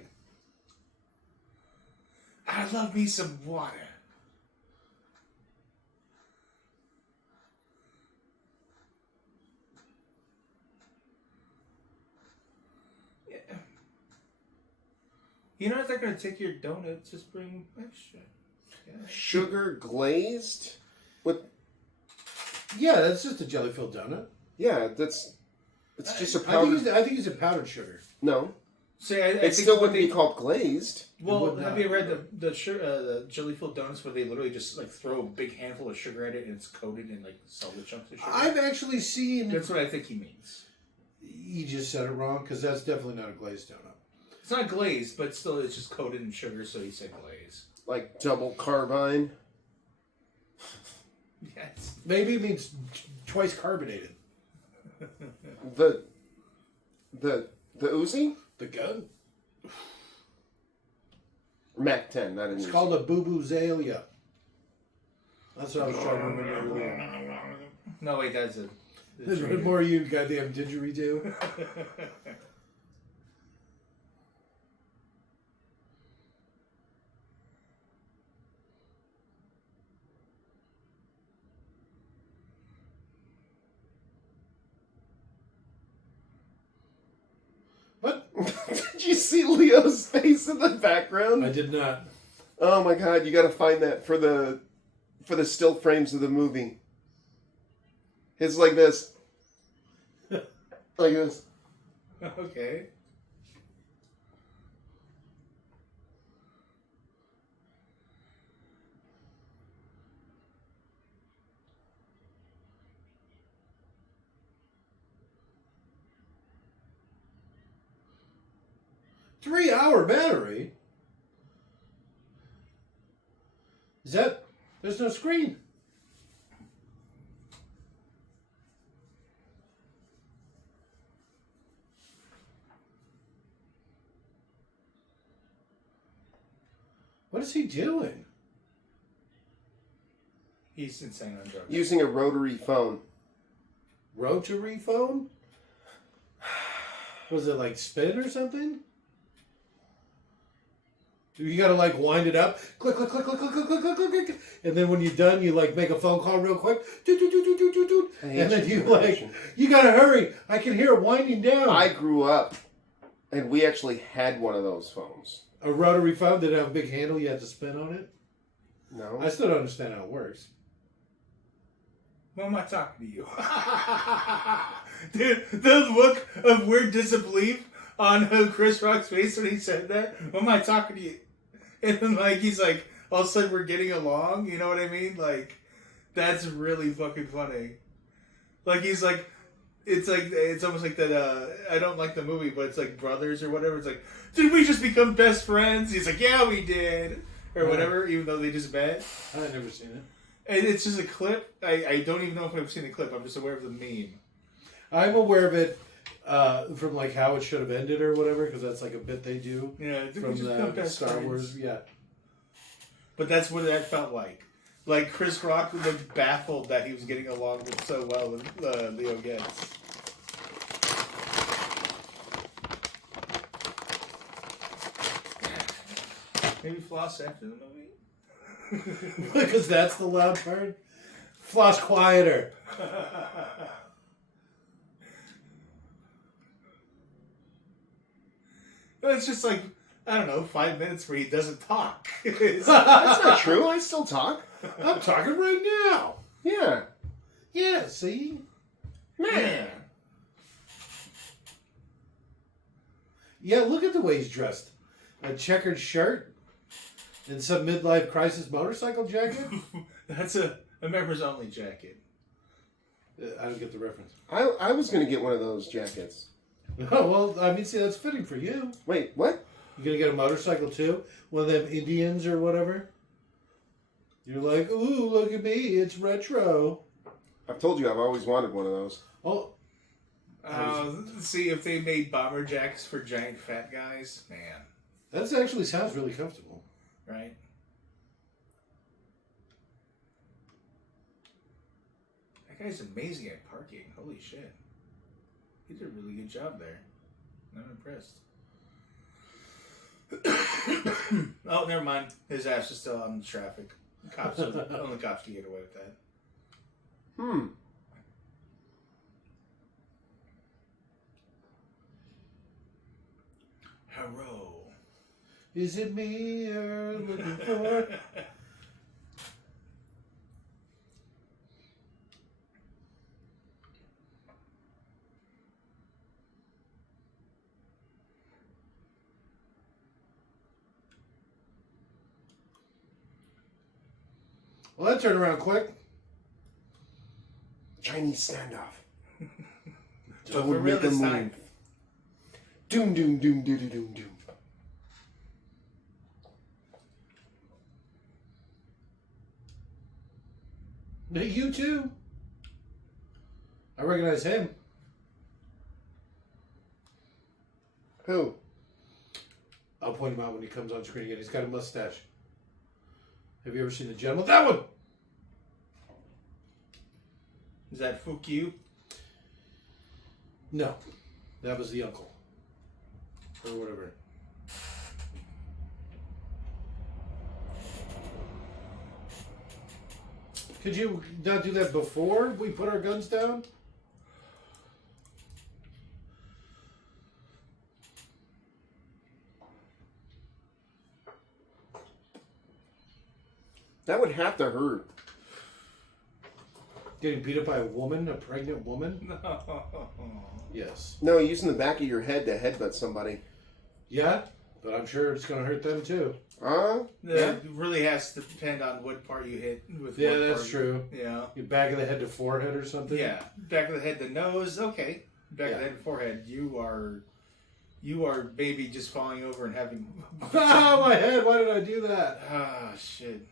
I love me some water. Yeah. You know, if they're going to take your donut, just bring extra. Yeah. Sugar glazed? With Yeah, that's just a jelly-filled donut. yeah, it's just a I powdered. think he's a powdered sugar. No, See, I it think still what wouldn't be called glazed. Well, would have not. you read the jelly-filled donuts where they literally just like throw a big handful of sugar at it and it's coated in like solid chunks of sugar? I've actually seen. That's what I think he means. You just said it wrong because that's definitely not a glazed donut. It's not glazed, but still it's just coated in sugar, so he said glaze. Like double carbine. Yes. Maybe it means twice carbonated. The Uzi? The gun. Mac 10, not an It's Uzi. called a boo-boo-zalia. That's what I was trying to remember earlier. No, wait, that's a. There's one more you goddamn didgeridoo. What? Did you see Leo's face in the background? I did not. Oh my god, you gotta find that for the still frames of the movie. It's like this. Like this. Okay. Three-hour battery? Is that... There's no screen. What is he doing? He's insane on drugs. Using a rotary phone. Rotary phone? Was it like spin or something? You gotta like wind it up, click, click, click, click, click, click, click, click, click, click, and then when you're done, you like make a phone call real quick, doot, doot, doot, doot, doot, doot, doot, and then you like, you gotta hurry. I can hear it winding down. I grew up, and we actually had one of those phones. A rotary phone did it have a big handle you had to spin on it? No. I still don't understand how it works. Why am I talking to you? Dude, the look of weird disbelief on Chris Rock's face when he said that. Why am I talking to you? And then, like, he's like, all of a sudden we're getting along. You know what I mean? Like, that's really fucking funny. Like, he's like, it's almost like that, I don't like the movie, but it's like Brothers or whatever. It's like, did we just become best friends? He's like, yeah, we did. Or whatever, even though they just met. I've never seen it. And it's just a clip. I don't even know if I've seen the clip. I'm just aware of the meme. I'm aware of it from like how it should have ended or whatever, because that's like a bit they do Yeah, did we from just become the best Star friends? Wars. Yeah. But that's what that felt like. Like Chris Rock looked baffled that he was getting along with so well with Leo Getz. Maybe floss after the movie? Because that's the loud part. Floss quieter. It's just like, I don't know, 5 minutes where he doesn't talk. That's not true. I still talk. I'm talking right now. Yeah. Yeah, see? Man. Yeah, look at the way he's dressed. A checkered shirt. And some midlife crisis motorcycle jacket? That's a members only jacket. I don't get the reference. I was going to get one of those jackets. Oh, well, I mean, see, that's fitting for you. Wait, what? You gonna get a motorcycle too? One of them Indians or whatever? You're like, ooh, look at me, it's retro. I've told you I've always wanted one of those. Oh, See if they made bomber jackets for giant fat guys, man. that actually sounds really comfortable. Right? That guy's amazing at parking. Holy shit. He did a really good job there. I'm impressed. Oh, never mind. His ass is still on the traffic. Cops, only cops can get away with that. Hello. Is it me you're looking for? Well, that turned around quick. Chinese standoff. But for real this time. Doom, doom, doom, doom, doom, doom. You too. I recognize him. Who? I'll point him out when he comes on screen again. He's got a mustache. Have you ever seen The Gentleman? That one! Is that Fuck You? No. That was the uncle. Or whatever. Could you not do that before we put our guns down? That would have to hurt. Getting beat up by a woman, a pregnant woman? No. Yes. No, using the back of your head to headbutt somebody. Yeah, but I'm sure it's going to hurt them too. It really has to depend on what part you hit. With Yeah, what that's part true. Yeah. Your back of the head to forehead or something? Yeah. Back of the head to nose, okay. Back of the head to forehead, you are baby just falling over and having... Ah, my head, why did I do that? Ah, shit.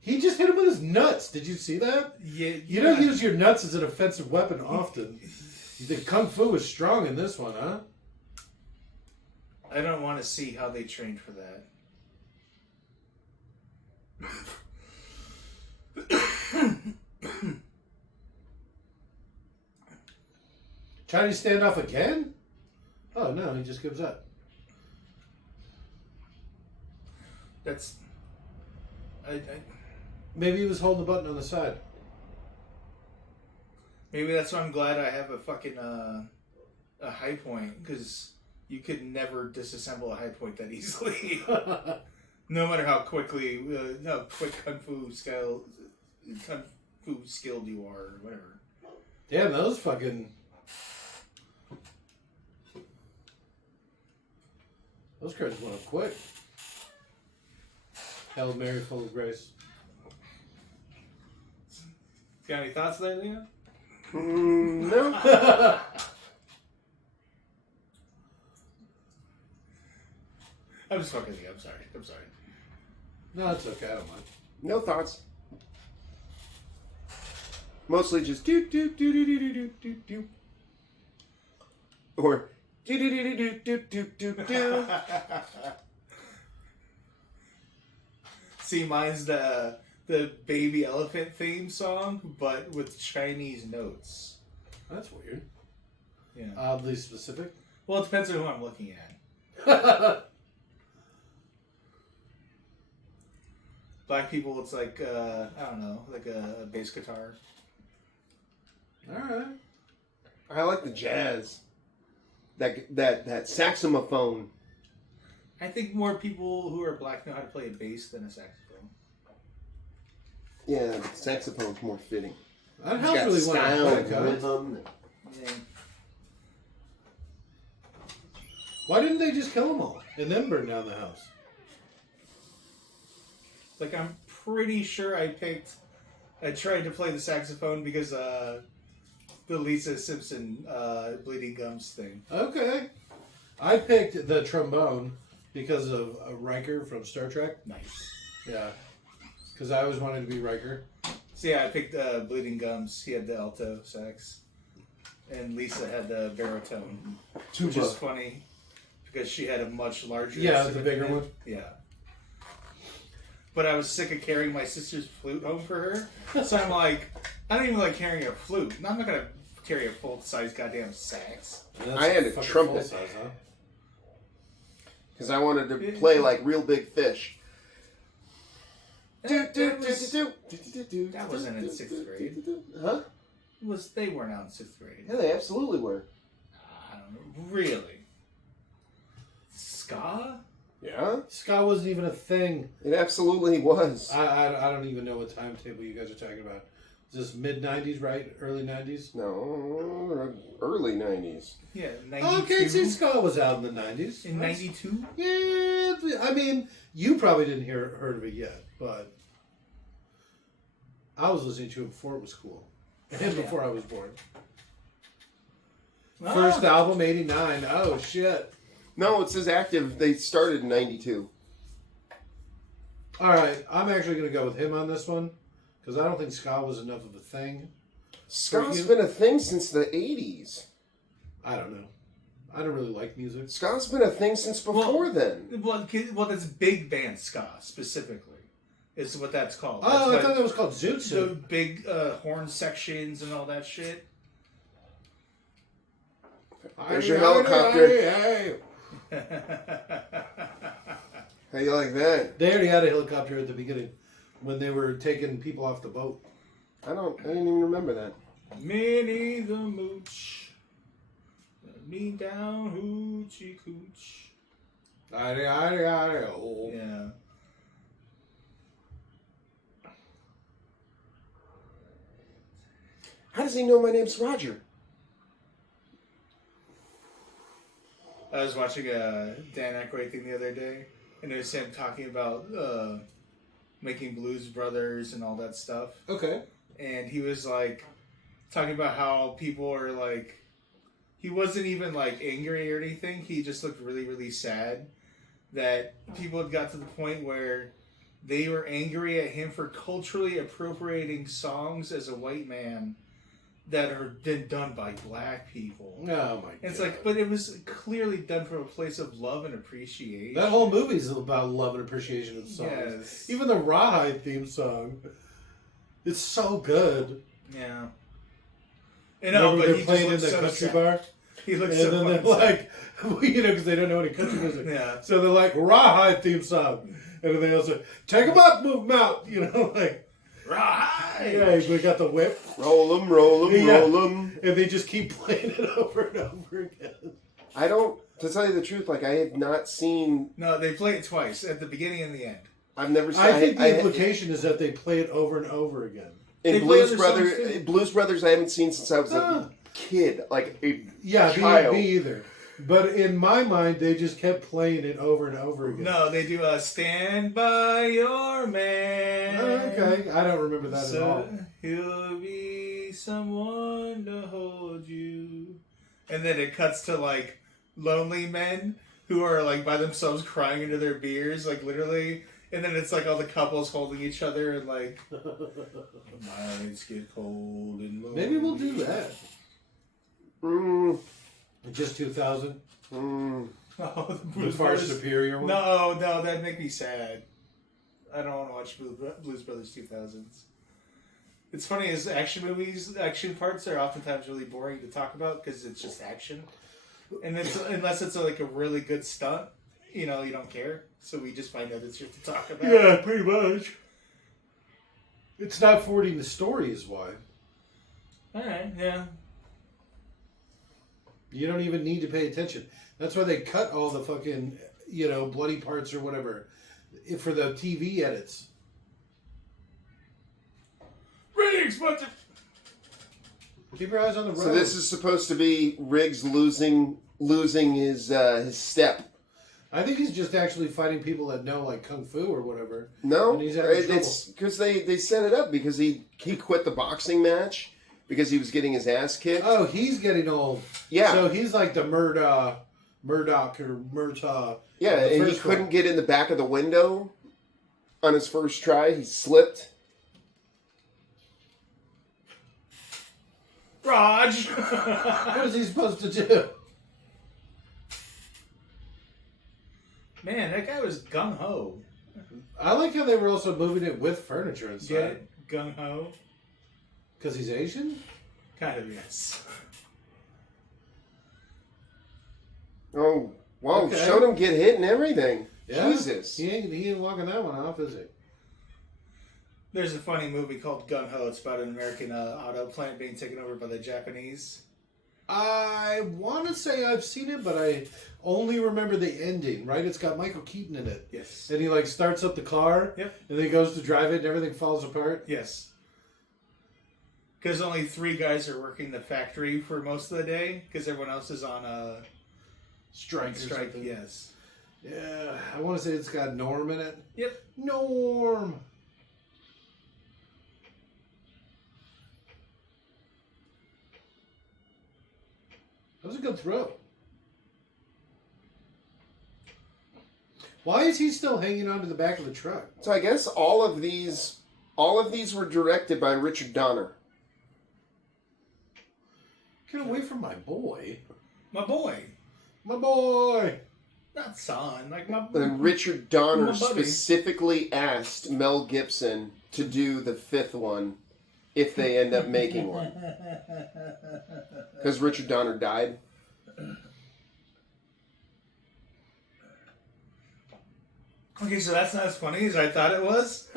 He just hit him with his nuts. Did you see that? Yeah, You don't use your nuts as an offensive weapon often. You think Kung Fu is strong in this one, huh? I don't want to see how they trained for that. Chinese standoff again? Oh, no, he just gives up. That's... Maybe he was holding the button on the side. Maybe that's why I'm glad I have a fucking a high point, because you could never disassemble a high point that easily. No matter how quickly, how quick kung fu skilled you are, or whatever. Damn, those fucking... Those cards went up quick. Hail Mary, full of grace. Got any thoughts there, Leon? No. I'm just fucking with you. I'm sorry. No, it's okay. I don't mind. No thoughts. Mostly just do do do do do do do do. Or do do do do do do do do. See, mine's the baby elephant theme song, but with Chinese notes. That's weird. Yeah. Oddly specific. Well, it depends on who I'm looking at. Black people, it's like I don't know, like a bass guitar. Alright. I like the jazz. That saxophone. I think more people who are black know how to play a bass than a saxophone. Yeah, saxophone's more fitting. I It's don't got really want to style play and guys. rhythm. Yeah. Why didn't they just kill them all and then burn down the house? Like, I'm pretty sure I tried to play the saxophone because the Lisa Simpson Bleeding Gums thing. Okay. I picked the trombone because of Riker from Star Trek. Nice. Yeah. Because I always wanted to be Riker. So yeah, I picked Bleeding Gums. He had the alto sax. And Lisa had the baritone. Tuba. Which is funny because she had a much larger... Yeah, the bigger one. Yeah. But I was sick of carrying my sister's flute home for her. So I'm like, I don't even like carrying a flute. I'm not going to carry a full-size goddamn sax. I had a fucking trumpet. full-size, huh? Because I wanted to play like Real Big Fish. That wasn't in 6th grade. Huh? They weren't out in 6th grade. Yeah, they absolutely were. I don't know. Really? Ska? Yeah? Ska wasn't even a thing. It absolutely was. I don't even know what timetable you guys are talking about. Is this mid-90s, right? Early 90s? No, early 90s. Yeah, 92. Okay, see, Ska was out in the 90s. In 92? Yeah, I mean, you probably didn't heard of it yet, but I was listening to it before it was cool. And before I was born. First album, 89. Oh, shit. No, it says active. They started in 92. All right, I'm actually going to go with him on this one because I don't think ska was enough of a thing. Ska's been a thing since the 80s. I don't know. I don't really like music. Ska's been a thing since before then. Well, that's big band ska, specifically. Is what that's called. Oh, That's I thought that was called Zoot the Suit. big horn sections and all that shit. There's your helicopter. Hey. How you like that? They already had a helicopter at the beginning when they were taking people off the boat. I didn't even remember that. Minnie the Mooch. Me down hoochie cooch. Yeah. How does he know my name's Roger? I was watching a Dan Aykroyd thing the other day, and it was him talking about making Blues Brothers and all that stuff. Okay. And he was like talking about how people are like, he wasn't even like angry or anything. He just looked really, really sad that people had got to the point where they were angry at him for culturally appropriating songs as a white man that are been done by black people. Oh my god. And it's like, but it was clearly done from a place of love and appreciation. That whole movie is about love and appreciation of songs. Yes. Even the Rawhide theme song. It's so good. Yeah. And no, Remember but they're he playing in just the looked so country sad. bar? He looked And so then they're fucking sad. like, you know, because they don't know any country music. Yeah. So they're like, Rawhide theme song. And then they also, take them up, move them out. You know, like, Right. yeah, we got the whip. Roll 'em, roll 'em, Yeah. roll 'em. And they just keep playing it over and over again. I don't, to tell you the truth, like I have not seen, No, they play it twice, at the beginning and the end. I've never seen. I think the implication is that they play it over and over again. In They play Blues other Brothers, songs, too. Blues Brothers, I haven't seen since I was Ah. a kid, like a Yeah, child. me either. But in my mind, they just kept playing it over and over again. No, they do Stand By Your Man. Okay, I don't remember that at all. He'll be someone to hold you. And then it cuts to like lonely men who are like by themselves crying into their beers, like literally. And then it's like all the couples holding each other and like, nights get cold and lonely. Maybe we'll do that. Mm, Just 2000. mm. Oh, the The Blues far Brothers. superior one. No, that'd make me sad. I don't want to watch Blues Brothers 2000s. It's funny as action movies, action parts are oftentimes really boring to talk about because it's just action, and it's unless it's like a really good stunt, you know, you don't care. So we just find other shit to talk about. Yeah, pretty much. It's not forwarding the story is why. All right. Yeah. You don't even need to pay attention. That's why they cut all the fucking, you know, bloody parts or whatever for the TV edits. Really expensive. Keep your eyes on the road. So this is supposed to be Riggs losing his step. I think he's just actually fighting people that know like kung fu or whatever. No, And he's having it's because they set it up because he quit the boxing match because he was getting his ass kicked. Oh, he's getting old. Yeah. So he's like the Murdoch or Murtaugh. Yeah, and he couldn't get in the back of the window on his first try. He slipped. Raj! What is he supposed to do? Man, that guy was gung ho. I like how they were also moving it with furniture inside. Gung ho? Because he's Asian? Kind of, yes. Oh, wow! Okay. Showed him get hit and everything. Yeah. Jesus. He ain't walking that one off, is he? There's a funny movie called Gung Ho. It's about an American auto plant being taken over by the Japanese. I want to say I've seen it, but I only remember the ending, right? It's got Michael Keaton in it. Yes. And he like starts up the car, Yep. and then he goes to drive it and everything falls apart. Yes. Because only 3 guys are working the factory for most of the day, because everyone else is on a Strike. yes. Yeah, I want to say it's got Norm in it. Yep. Norm! That was a good throw. Why is he still hanging onto the back of the truck? So I guess all of these were directed by Richard Donner. Get away from my boy. My boy. My boy! Not son. Like my And Richard Donner My buddy. specifically asked Mel Gibson to do the 5th one if they end up making one. Because Richard Donner died. Okay, so that's not as funny as I thought it was.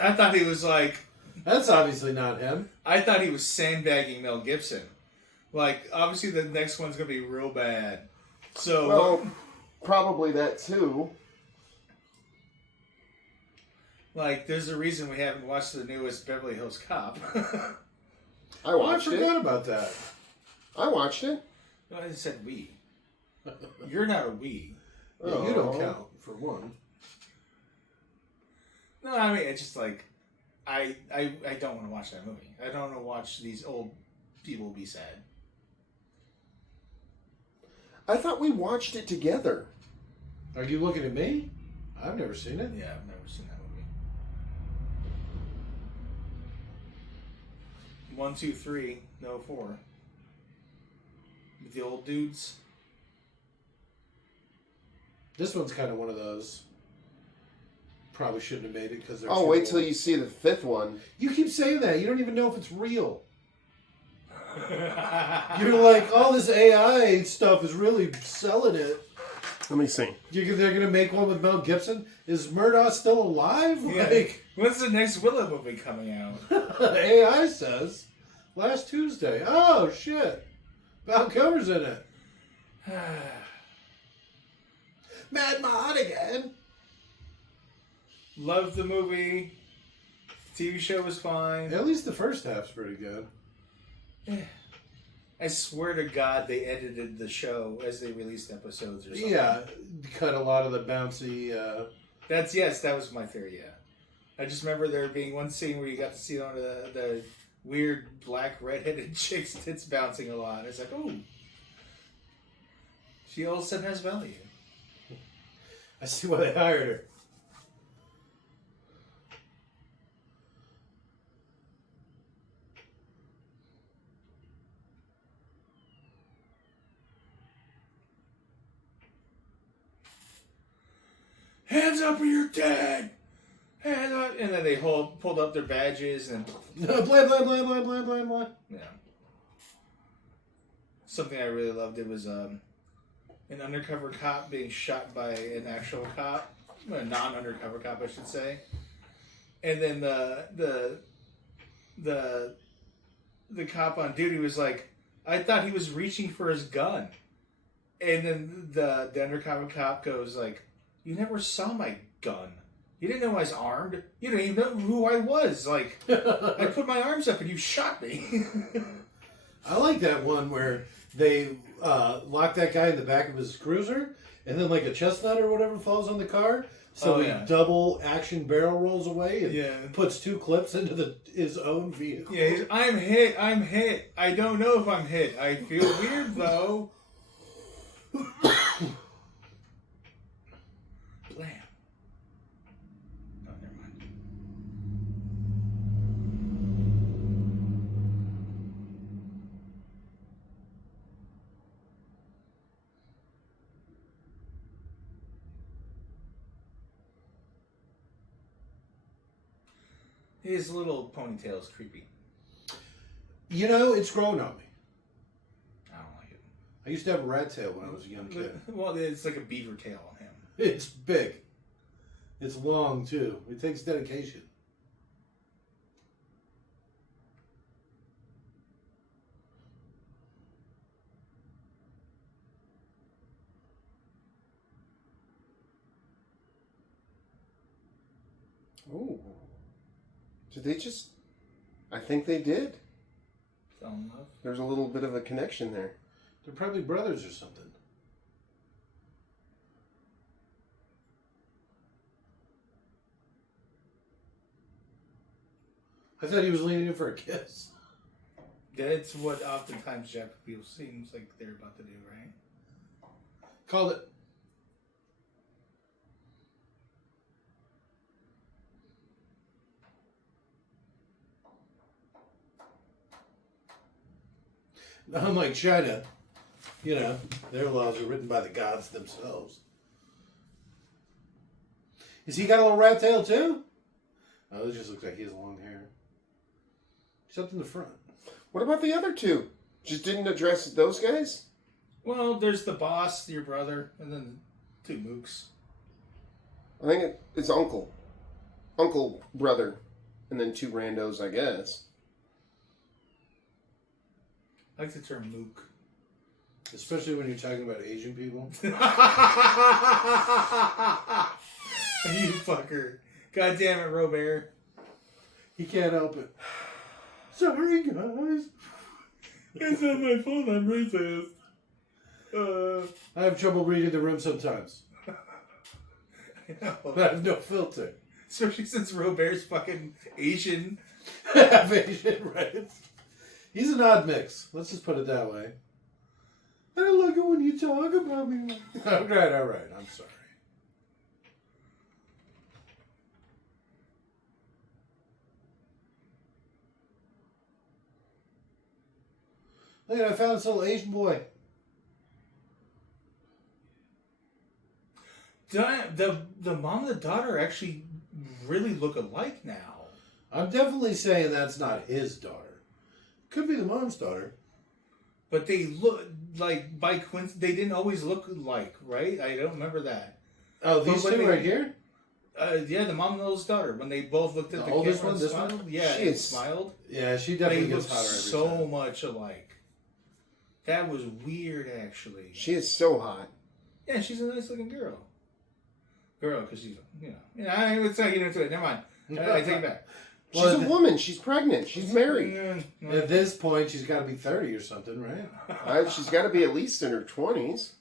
I thought he was like... That's obviously not him. I thought he was sandbagging Mel Gibson. Like, obviously the next one's going to be real bad. So... Well, probably that too. Like, there's a reason we haven't watched the newest Beverly Hills Cop. I Oh, I watched forgot it. about that. I watched it. Well, I said we. You're not a we. Yeah, you don't Oh. count, for one. No, I mean, it's just like, I don't want to watch that movie. I don't want to watch these old people be sad. I thought we watched it together. Are you looking at me? I've never seen it. Yeah, I've never seen that movie. 1, 2, 3, no 4. With the old dudes. This one's kind of one of those. Probably shouldn't have made it because they're. Oh, too wait old. till you see the 5th one. You keep saying that. You don't even know if it's real. You're like, all this AI stuff is really selling it. Let me see. They're gonna make one with Mel Gibson. Is Murdoch still alive? Yeah. Like When's the next Willow movie coming out? AI says, last Tuesday. Oh shit, Val Kilmer's in it. Mad Mod again. Loved the movie. TV show was fine. At least the first half's pretty good. I swear to God, they edited the show as they released episodes or something. Yeah, cut a lot of the bouncy. That was my theory. Yeah, I just remember there being one scene where you got to see one of the weird black redheaded chick's tits bouncing a lot. It's like, ooh, she all of a sudden has value. I see why they hired her. Hands up or you're dead! Hands up! And then they pulled up their badges and... Blah, blah, blah, blah, blah, blah, blah. Yeah. Something I really loved, it was an undercover cop being shot by an actual cop. A non-undercover cop, I should say. And then the cop on duty was like, I thought he was reaching for his gun. And then the undercover cop goes like, you never saw my gun. You didn't know I was armed. You didn't even know who I was. Like, I put my arms up and you shot me. I like that one where they lock that guy in the back of his cruiser, and then like a chestnut or whatever falls on the car. So he double action barrel rolls away and puts 2 clips into his own vehicle. Yeah, I'm hit. I'm hit. I don't know if I'm hit. I feel weird though. Blam. Oh, never mind. His little ponytail is creepy. You know, it's grown on me. I don't like it. I used to have a rat tail when I was a young kid. Well, it's like a beaver tail on him. It's big. It's long, too. It takes dedication. Oh. Did they just... I think they did. Fell in love. There's a little bit of a connection there. They're probably brothers or something. I thought he was leaning in for a kiss. That's what oftentimes Japanese people seems like they're about to do, right? Called it. Unlike China, you know, their laws are written by the gods themselves. Has he got a little rat tail too? Oh, it just looks like he has long hair. Except in the front. What about the other 2? Just didn't address those guys? Well, there's the boss, your brother, and then 2 mooks. I think it's uncle. Uncle, brother, and then 2 randos, I guess. I like the term mook. Especially when you're talking about Asian people. You fucker. God damn it, Robert. He can't help it. Sorry, guys. It's not my fault, I'm racist. I have trouble reading the room sometimes. I know. But I have no filter. Especially since Robert's fucking Asian. Asian, right? He's an odd mix. Let's just put it that way. I don't like it when you talk about me. All right. I'm sorry. Look, I found this little Asian boy. The mom and the daughter actually really look alike now. I'm definitely saying that's not his daughter. Could be the mom's daughter. But they look like, by coincidence, they didn't always look alike, right? I don't remember that. Oh, these two right here? Yeah, the mom and the daughter. When they both looked at the oldest camera one, and this smiled. one? Yeah, She and is- smiled. Yeah, she They definitely look gets hotter every so time. much alike. That was weird, actually. She is so hot. Yeah, she's a nice looking girl. Because she's, it's not getting into it. Never mind. I take it back. She's a woman. She's pregnant. She's married. At this point, she's got to be 30 or something, right? She's got to be at least in her 20s.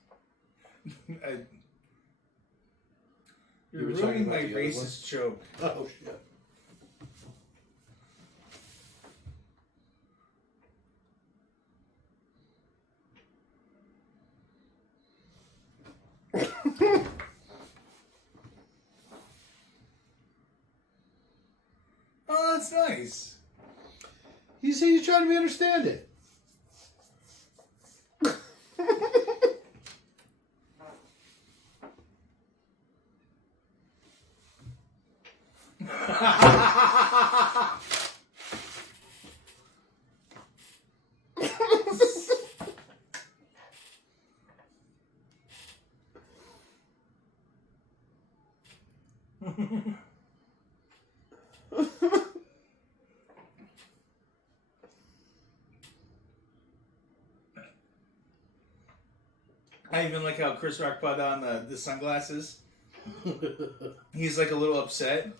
You're You were talking ruining about my the other racist joke. Oh, shit. Oh, that's nice. You see, you're trying to be understanding. I even like how Chris Rock put on the sunglasses. He's like a little upset.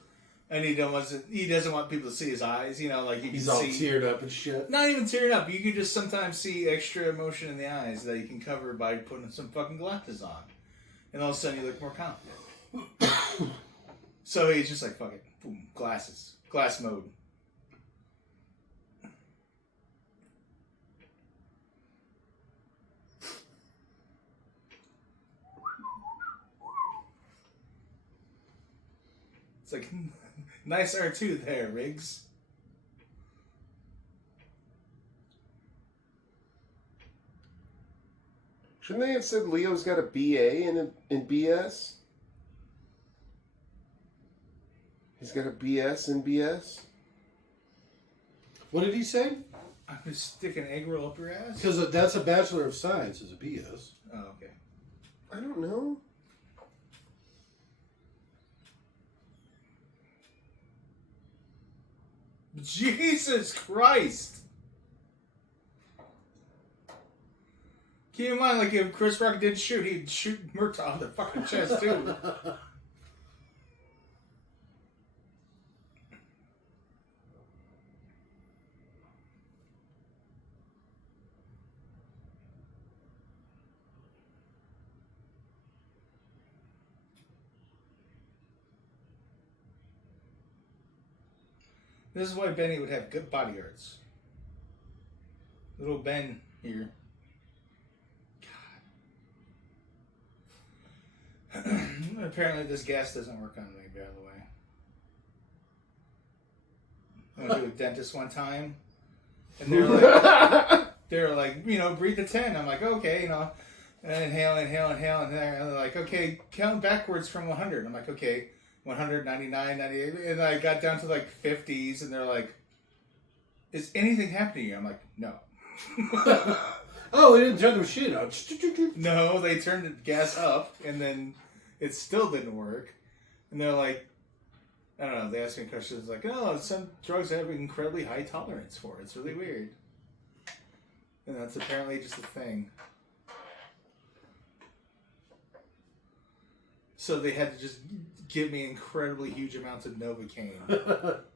And he doesn't want people to see his eyes, you know, like you He's can all see. teared up and shit. Not even tearing up. You can just sometimes see extra emotion in the eyes that you can cover by putting some fucking glasses on. And all of a sudden you look more confident. So he's just like, fuck it. Boom. Glasses. Glass mode. It's like, nice R2 there, Riggs. Shouldn't they have said Leo's got a BA in BS? He's got a BS in BS? What did he say? I'm gonna stick an egg roll up your ass? Because that's a Bachelor of Science, is a BS. Oh, okay. I don't know. Jesus Christ! Keep in mind, like, if Chris Rock did shoot, he'd shoot Murtaugh in the fucking chest, too. This is why Benny would have good bodyguards. Little Ben here. God. Apparently this gas doesn't work on me, by the way. I went to a dentist one time, and they're like, you know, breathe to 10. I'm like, okay, you know, and inhale, and they're like, okay, count backwards from 100. I'm like, okay. 100, 99, 98, and I got down to like 50s, and they're like, is anything happening to you? I'm like, no. Oh, they didn't turn the machine on. No, they turned the gas up, and then it still didn't work. And they're like, I don't know, they asked me questions like, oh, some drugs have an incredibly high tolerance for it. It's really weird. And that's apparently just a thing. So they had to just give me incredibly huge amounts of Novocaine,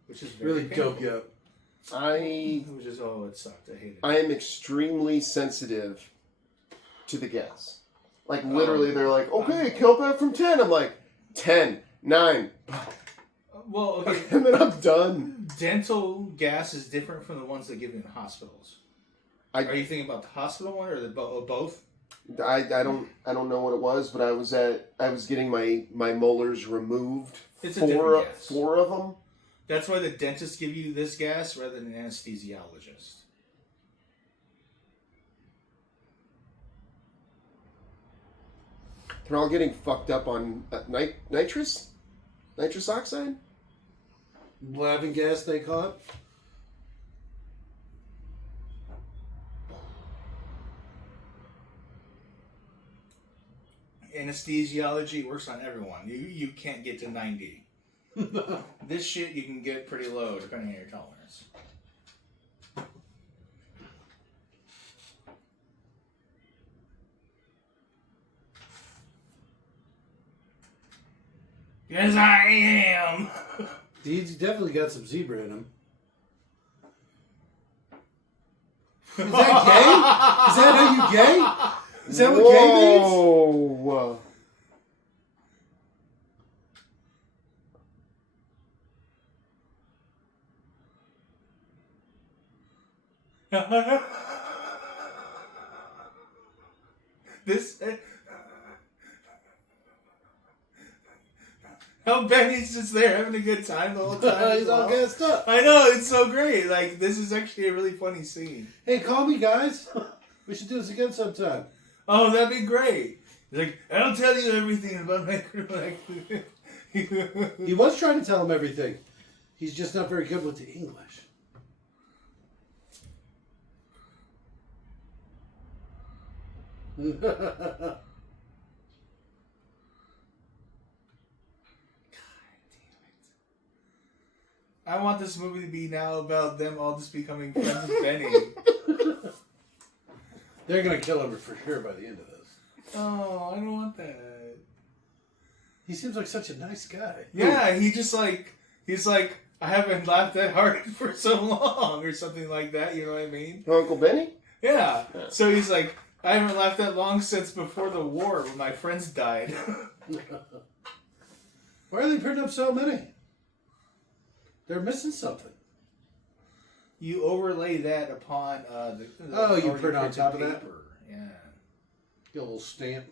which is very Really painful. dope you up. Which is, it sucked. I hated it. I am extremely sensitive to the gas. Like, literally, they're like, okay, count back from 10. I'm like, 10, 9. Well, okay. And then I'm done. Dental gas is different from the ones they give you in hospitals. Are you thinking about the hospital one or the both? I don't know what it was, but I was getting my molars removed. It's a different gas. 4 of them. That's why the dentists give you this gas rather than an anesthesiologist. They're all getting fucked up on nitrous oxide. Laughing gas, they call it. Anesthesiology works on everyone. You can't get to 90. This shit you can get pretty low depending on your tolerance. Yes, I am. He's definitely got some zebra in him. Is that gay? Is that how you gay? Is that what gay means? Whoa. This. How Benny's just there having a good time the whole time. He's all gassed up. I know, it's so great. Like, this is actually a really funny scene. Hey, call me, guys. We should do this again sometime. Oh, that'd be great. He's like, I'll tell you everything about my He was trying to tell him everything. He's just not very good with the English. I want this movie to be now about them all just becoming friends with Benny. They're going to kill him for sure by the end of this. Oh, I don't want that. He seems like such a nice guy. Yeah, he just like, He's like, I haven't laughed that hard for so long, or something like that. You know what I mean? Uncle Benny? Yeah. Yeah. So he's like, I haven't laughed that long since before the war when my friends died. Why are they printing up so many? They're missing something. You overlay that upon the Oh, you already print on printed top of that? paper. Yeah. Get a little stamp.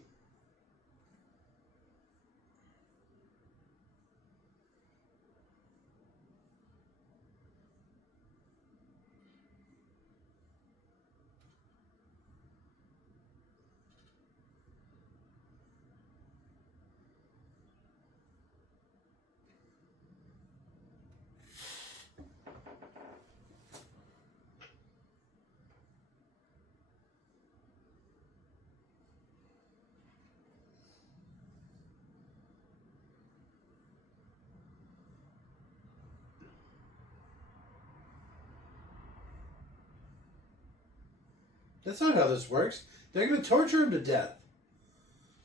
That's not how this works. They're going to torture him to death.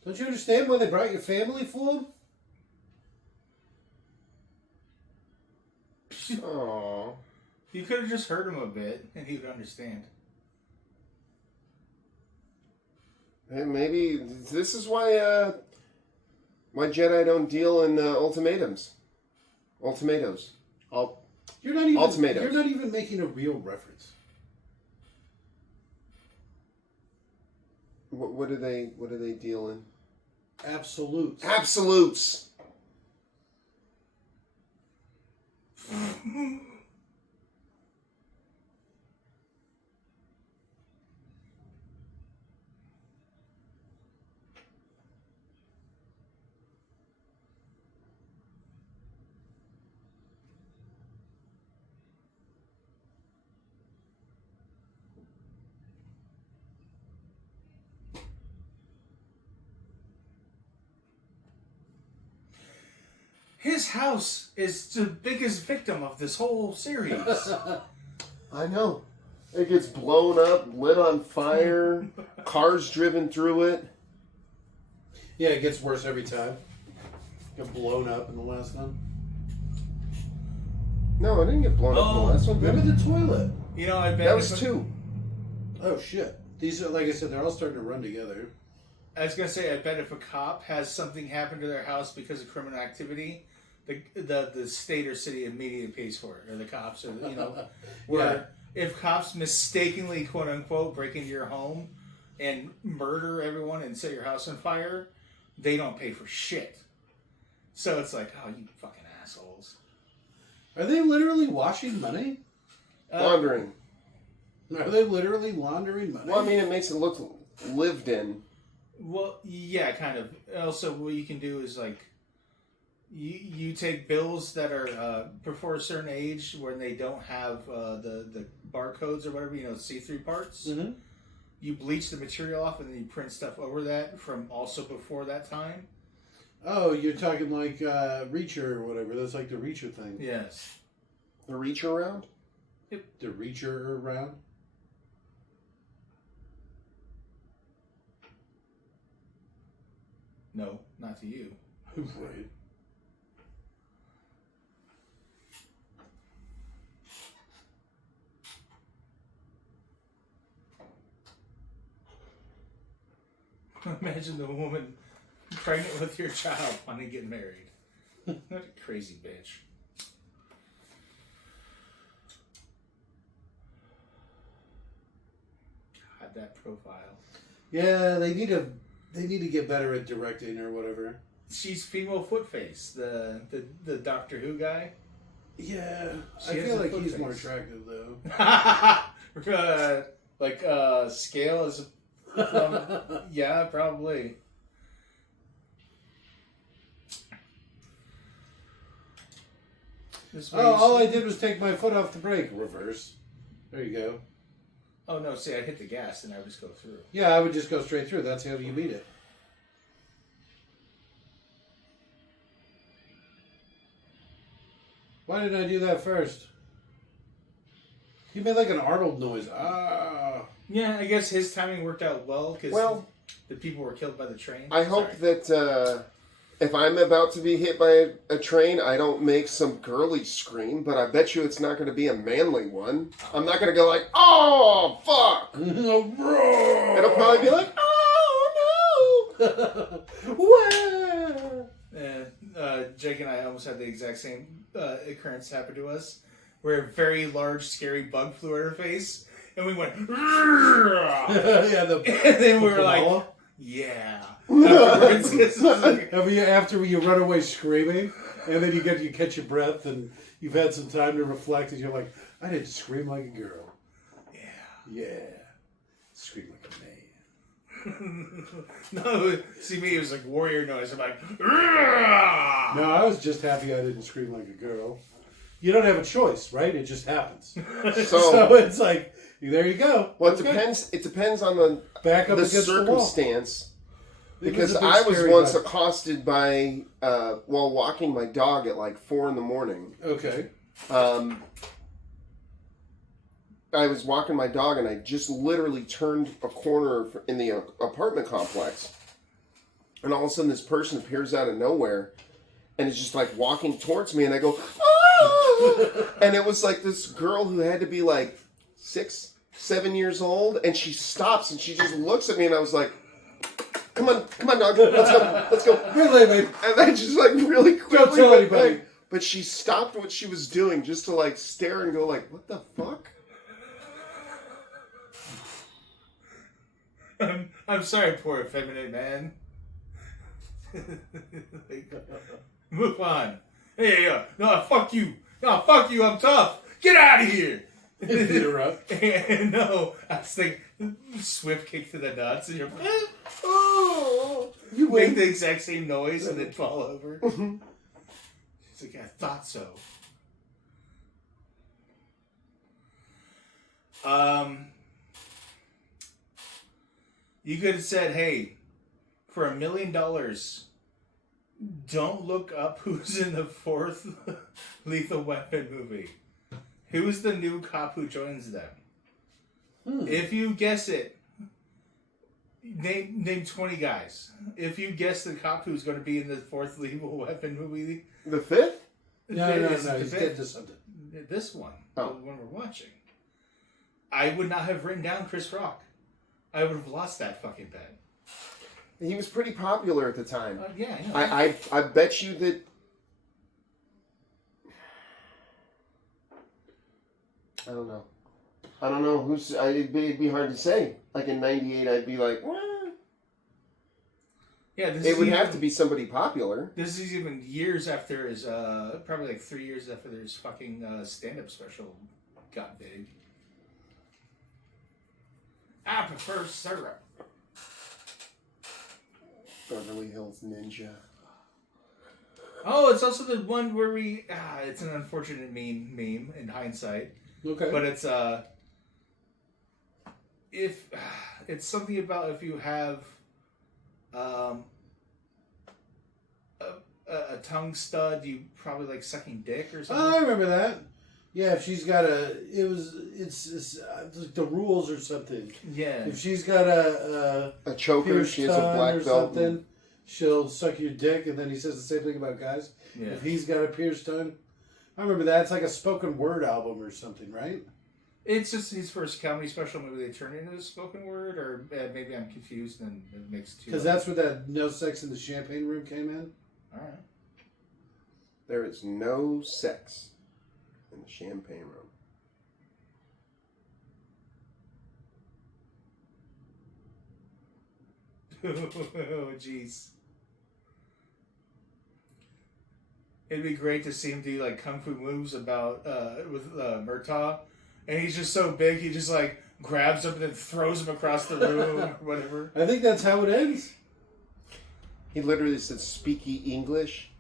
Don't you understand why they brought your family for him? Aww. You could have just heard him a bit, and he would understand. Hey, maybe this is why Jedi don't deal in ultimatums. Ultimatos. You're not even. Ultimatos. You're not even making a real reference. What do they deal in? Absolutes. Absolutes. His house is the biggest victim of this whole series. I know. It gets blown up, lit on fire, cars driven through it. Yeah, it gets worse every time. Got blown up in the last one. No, it didn't get blown up in the last one. Remember the toilet? You know, I bet That was 2. Oh shit! These are, like I said, they're all starting to run together. I was gonna say, I bet if a cop has something happen to their house because of criminal activity, the state or city immediately pays for it, or the cops, or where if cops mistakenly, quote unquote, break into your home and murder everyone and set your house on fire, they don't pay for shit. So it's like, oh, you fucking assholes. Are they literally washing money? Laundering. Are they literally laundering money? Well, I mean, it makes it look lived in. Well, yeah, kind of. Also, what you can do is like, you take bills that are before a certain age when they don't have the barcodes or whatever, see-through parts. Mm-hmm. You bleach the material off and then you print stuff over that from also before that time. Oh, you're talking like Reacher or whatever. That's like the Reacher thing. Yes. The reach around? The Reacher around. No, not to you. Right. Imagine the woman pregnant with your child wanting to get married. What a crazy bitch. God, that profile. Yeah, they need to get better at directing or whatever. She's female foot face, the Doctor Who guy. Yeah, She I has feel a like foot he's face. more attractive though. Scale is from, yeah, probably. This way Oh, you all see- I did was take my foot off the brake. Reverse. There you go. Oh no! See, I hit the gas and I would just go through. Yeah, I would just go straight through. That's how you beat it. Why didn't I do that first? You made like an Arnold noise. Ah. Yeah, I guess his timing worked out well because Well, the people were killed by the train. I hope Sorry. that if I'm about to be hit by a train, I don't make some girly scream, but I bet you it's not going to be a manly one. I'm not going to go like, oh, fuck. It'll probably be like, oh, no. Jake and I almost had the exact same occurrence happen to us, where a very large, scary bug flew at our face, and we went, and then we were like, yeah. After you run away screaming, and then you catch your breath, and you've had some time to reflect, and you're like, I didn't scream like a girl. Yeah. Scream like a man. No, see me, it was like warrior noise. I'm like, no, I was just happy I didn't scream like a girl. You don't have a choice, right? It just happens. So it's like, there you go. Well, it depends. It depends on the back up the against circumstance. The because I was once accosted by while walking my dog at like 4 a.m. Okay. I was walking my dog and I just literally turned a corner in the apartment complex, and all of a sudden this person appears out of nowhere and is just like walking towards me, and I go, oh! And it was like this girl who had to be like 6, 7 years old, and she stops and she just looks at me, and I was like, come on, dog, let's go. Really, and I just like really quickly don't tell anybody. But she stopped what she was doing just to like stare and go like, what the fuck? I'm sorry, poor effeminate man. Move on. Hey, no, fuck you. No, fuck you. I'm tough. Get out of here. Interrupt. No, I was thinking, swift kick to the nuts, and you're Oh, you make the exact same noise and then fall over. It's like, I thought so. You could have said, hey, for $1 million, don't look up who's in the 4th Lethal Weapon movie. Who's the new cop who joins them? If you guess it, name 20 guys. If you guess the cop who's going to be in the 4th Lethal Weapon movie. the 5th? No. He's getting to something. This one. Oh. The one we're watching. I would not have written down Chris Rock. I would have lost that fucking bet. He was pretty popular at the time. Yeah. I bet you that. I don't know who's. It'd be hard to say. Like in '98, I'd be like, well. Yeah, It would have to be somebody popular. This is even years after his, probably like 3 years after his fucking stand-up special got big. I prefer syrup. Beverly Hills Ninja. Oh, it's also the one where we. It's an unfortunate meme in hindsight. Okay. But it's if it's something about if you have a tongue stud, you probably like sucking dick or something. I remember that. Yeah, if she's got it's like the rules or something. Yeah. If she's got a choker, she has a black or belt. something, she'll suck your dick, and then he says the same thing about guys. Yeah. If he's got a pierced tongue, I remember that. It's like a spoken word album or something, right? It's just his first comedy special. Maybe they turn it into a spoken word, or maybe I'm confused and it makes two. Because that's where that No Sex in the Champagne Room came in. All right. There is no sex in the champagne room. Oh, jeez. It'd be great to see him do like kung fu moves about with Murtaugh, and he's just so big he just like grabs him and then throws him across the room or whatever. I think that's how it ends. He literally said, "Speaky English."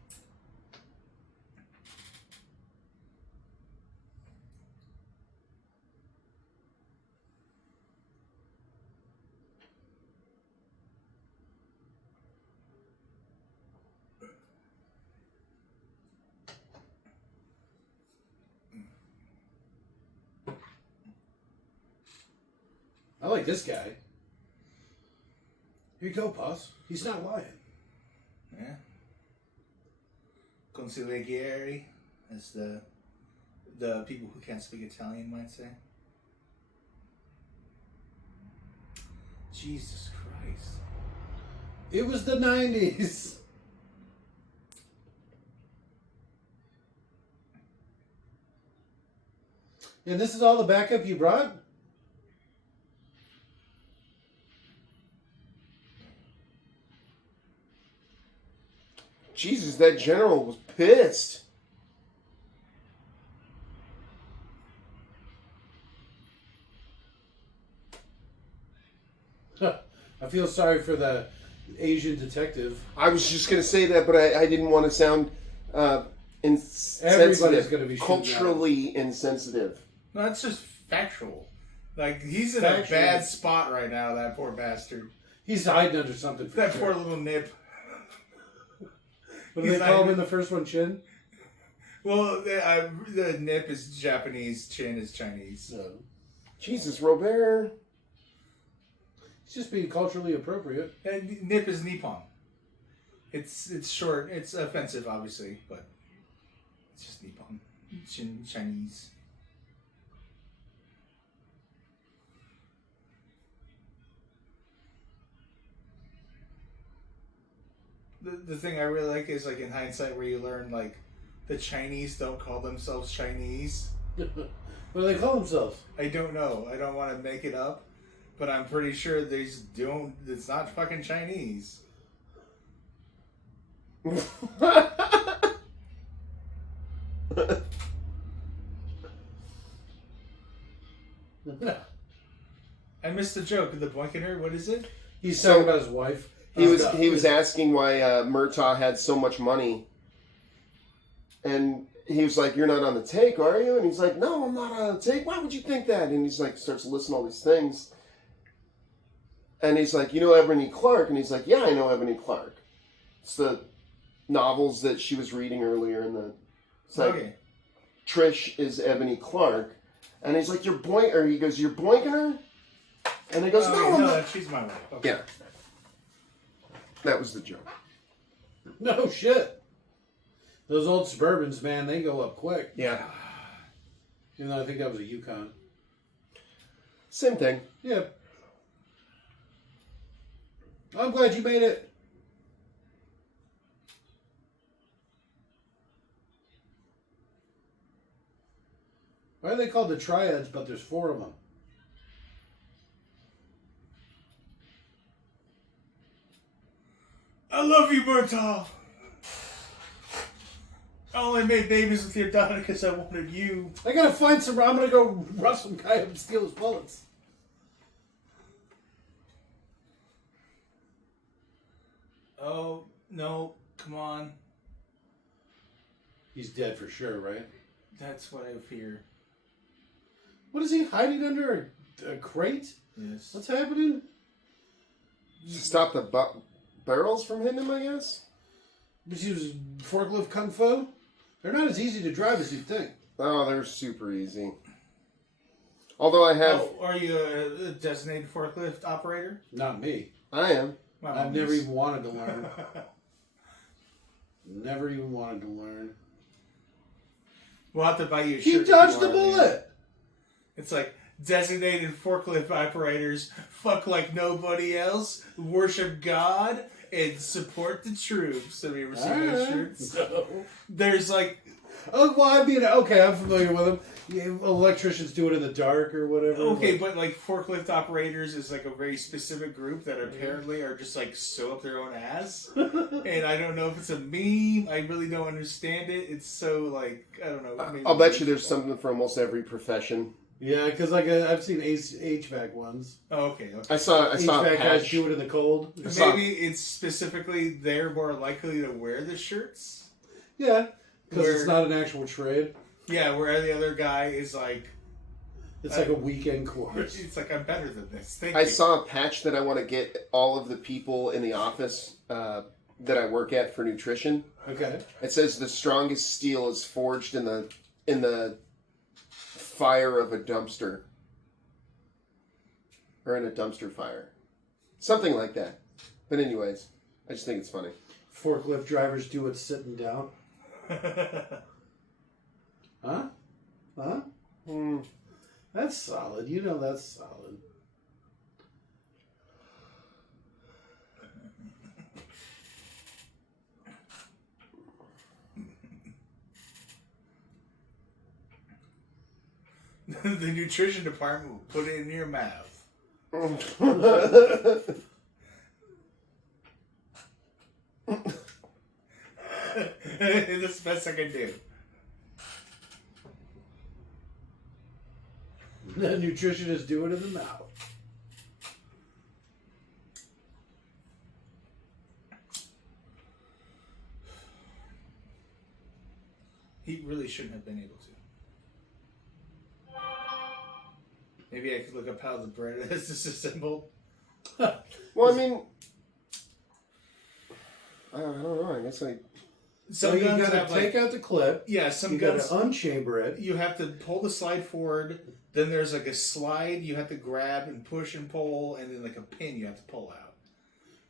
I like this guy. Here you go, boss. He's not lying. Yeah. consigliere, as the people who can't speak Italian might say. Jesus Christ. It was the 90s. And this is all the backup you brought? Jesus, that general was pissed. I feel sorry for the Asian detective. I was just going to say that, but I didn't want to sound insensitive. Everybody's going to be culturally insensitive. No, that's just factual. Like, he's in Factual. a bad spot right now, that poor bastard. He's hiding under something for That sure. poor little nip. What do they call him in the first one, Chin? Well, the nip is Japanese, chin is Chinese. No. Jesus, Robert. He's just being culturally appropriate. And nip is Nippon. It's short. It's offensive, obviously, but it's just Nippon. Chin, Chinese. The thing I really like is, like, in hindsight, where you learn, like, the Chinese don't call themselves Chinese. What do they call themselves? I don't know. I don't want to make it up, but I'm pretty sure they just don't. It's not fucking Chinese. I missed the joke. The Boinkener, what is it? He's So- talking about his wife. He was asking why Murtaugh had so much money, and he was like, "You're not on the take, are you?" And he's like, "No, I'm not on the take. Why would you think that?" And he's like, starts listing all these things, and he's like, "You know Ebony Clark?" And he's like, "Yeah, I know Ebony Clark. It's the novels that she was reading earlier in the." It's like, Okay. Trish is Ebony Clark, and he's like, "You're boink," or he goes, "You're boinking her," and he goes, "No, I'm not." she's my wife. Okay. Yeah, that was the joke. No shit. Those old Suburbans, man, they go up quick. Yeah, Even though I think that was a Yukon. same thing. Yeah. I'm glad you made it. Why are they called the Triads, but there's 4 of them? I love you, Murtaugh. I only made babies with your daughter because I wanted you. I gotta find some. I'm gonna go rough some guy up and steal his bullets. Oh, no. Come on. He's dead for sure, right? That's what I fear. What is he hiding under? A crate? Yes. What's happening? Stop the barrels from hitting him, I guess. Does he use forklift kung fu? They're not as easy to drive as you'd think. Oh, they're super easy. Although I have, Oh, are you a designated forklift operator? Not me. I am. My I've mom never is. even wanted to learn. Never even wanted to learn. We'll have to buy you a He shirt. if dodged you the want, man. bullet. It's like designated forklift operators fuck like nobody else, worship God, and support the troops. Have you ever seen those shirts? No. There's like, Oh, well, I mean, okay, I'm familiar with them. Yeah, electricians do it in the dark or whatever. okay, but like forklift operators is like a very specific group that apparently are just like so up their own ass. And I don't know if it's a meme. I really don't understand it. It's so like, I don't know. Maybe I'll bet you there's something for almost every profession. Yeah, because like I've seen HVAC ones. Oh, okay. I saw a HVAC guys patch. do it in the cold. Maybe it's specifically they're more likely to wear the shirts. Yeah, because Where- it's not an actual trade. Yeah, where the other guy is like, It's like a weekend course. it's like, I'm better than this. Thank I you. saw a patch that I want to get all of the people in the office that I work at for nutrition. Okay. It says the strongest steel is forged in the fire of a dumpster, or in a dumpster fire, something like that. But anyways, I just think it's funny. Forklift drivers do it sitting down. Huh? Huh? Hmm. That's solid. You know that's solid. The nutrition department will put it in your mouth. That's the best I can do. The nutritionist do it in the mouth. He really shouldn't have been able to. Maybe I could look up how the bread is disassembled. Well, I mean, I don't know. I guess I. So Some you guns gotta have take out the clip. yeah, some You guns gotta unchamber it. you have to pull the slide forward. Then there's like a slide you have to grab and push and pull, and then like a pin you have to pull out.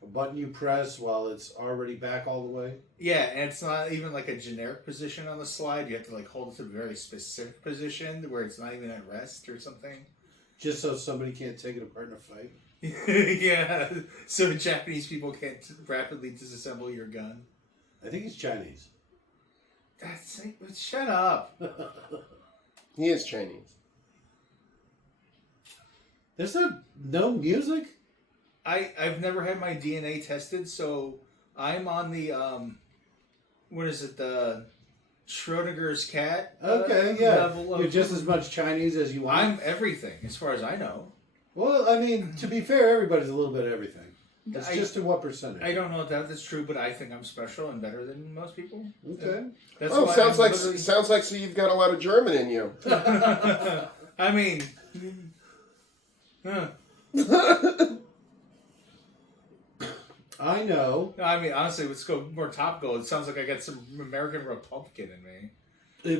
A button you press while it's already back all the way. Yeah, and it's not even like a generic position on the slide. You have to like hold it to a very specific position where it's not even at rest or something. Just so somebody can't take it apart in a fight. Yeah, so Japanese people can't rapidly disassemble your gun. I think he's Chinese. That's shut up. He is Chinese. There's no music? I've never had my DNA tested, so I'm on the what is it, the Schrodinger's cat Okay, yeah. level of, You're just as much Chinese as you want. I'm everything as far as I know. Well, I mean, to be fair, everybody's a little bit of everything. It's I- just to what percentage? I don't know if that's true, but I think I'm special and better than most people. Okay. That's Oh, why sounds I'm like literally- sounds like so you've got a lot of German in you. I mean, huh. I know. I mean, honestly, let's go more topical. It sounds like I got some American Republican in me.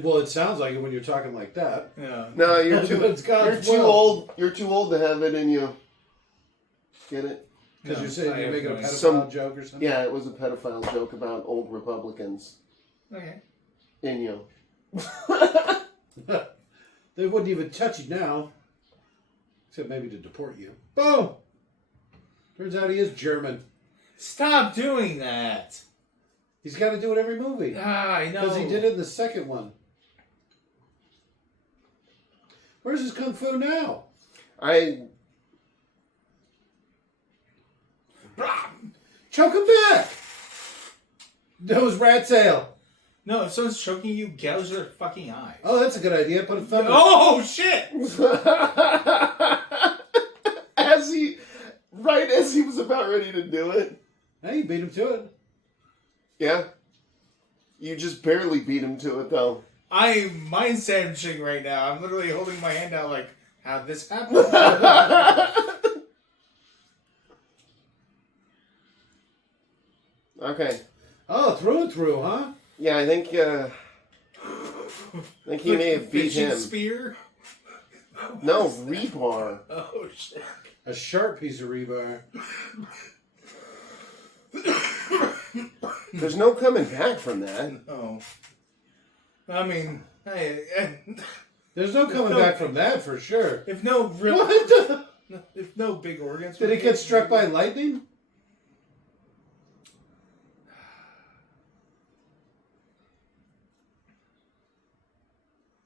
Well, it sounds like it when you're talking like that. Yeah. No, you're too. It's God's You're too will. old. You're too old to have it in you. Get it? Because No, you're saying I you're have making a no pedophile idea. Some- joke or something? Yeah, it was a pedophile joke about old Republicans Okay. in you. They wouldn't even touch you now. Except maybe to deport you. Boom! Turns out he is German. Stop doing that. He's got to do it every movie. Ah, I know. Because he did it in the second one. Where's his kung fu now? Choke him back! Nose rat tail. No, if someone's choking you, gouge their fucking eyes. Oh, that's a good idea. Put a thumb in. Oh, shit! Right as he was about ready to do it. Hey, you beat him to it. Yeah. You just barely beat him to it, though. I'm mind sandwiching right now. I'm literally holding my hand out like, how'd this happen? Okay. Oh, through and through, huh? Yeah, I think he may have beat Fishing him. spear? No, rebar. Oh, shit. A sharp piece of rebar. There's no coming back from that. Oh. I mean, hey, There's no coming back from that for sure. if no real, What? if no big organs. Did it get struck by lightning?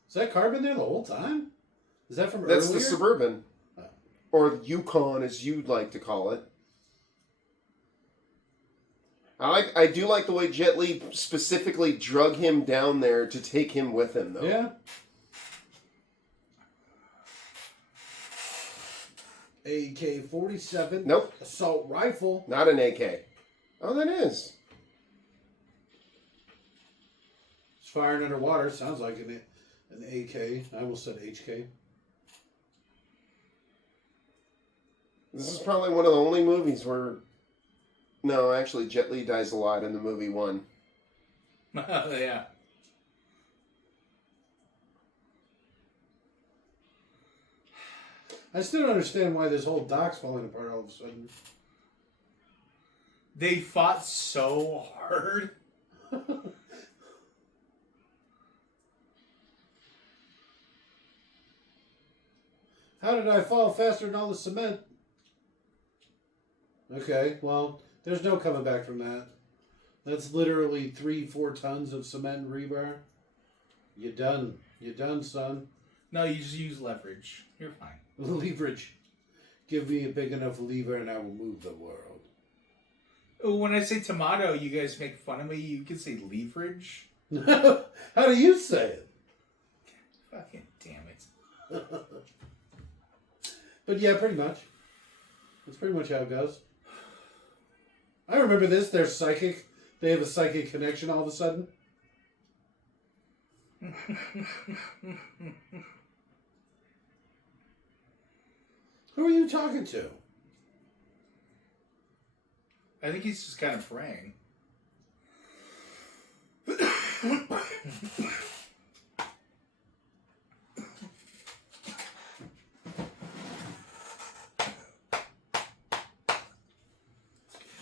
Is that carbon there the whole time? Is that from That's earlier? the Suburban. Or Yukon, as you'd like to call it. I do like the way Jet Li specifically drug him down there to take him with him, though. Yeah. AK-47. Nope, Assault rifle. not an AK. Oh, that is. It's firing underwater. Sounds like an AK. I almost said HK. This is probably one of the only movies where... No, actually, Jet Li dies a lot in the movie 1. Yeah. I still don't understand why this whole dock's falling apart all of a sudden. They fought so hard. How did I fall faster than all the cement? Okay, well, there's no coming back from that. That's literally 3-4 tons of cement and rebar. You done. You done, son. No, you just use leverage. You're fine. Leverage. Give me a big enough lever and I will move the world. When I say tomato, you guys make fun of me. You can say leverage. How do you say it? Fucking damn it. But yeah, pretty much. That's pretty much how it goes. I remember this. They're psychic. They have a psychic connection all of a sudden. Who are you talking to? I think he's just kind of praying.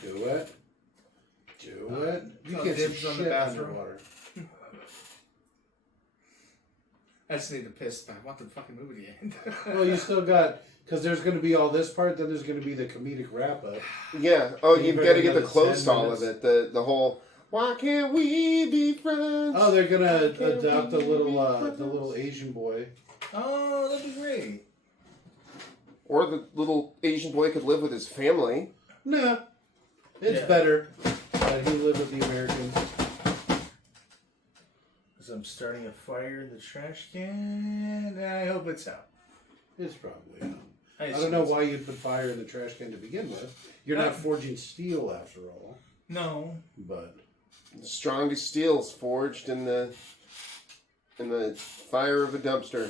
Do it. Do it. You No get some dibs on the shit bathroom. underwater. I just need to piss. I want the fucking movie to end. Well, you still got... Because there's going to be all this part, then there's going to be the comedic wrap-up. Yeah. Oh, You you've better got to get the another close 10 to all of minutes. it. The whole, why can't we be friends? Oh, they're going to Can't adopt the we little be friends? the little Asian boy. Oh, that'd be great. Or the little Asian boy could live with his family. Nah. It's Yeah. better that he lived with the Americans. So I'm starting a fire in the trash can. And I hope it's out. It's probably out. I assume don't know it's- why you'd put fire in the trash can to begin with. You're not forging steel after all. No. But The strongest steel's forged in the fire of a dumpster.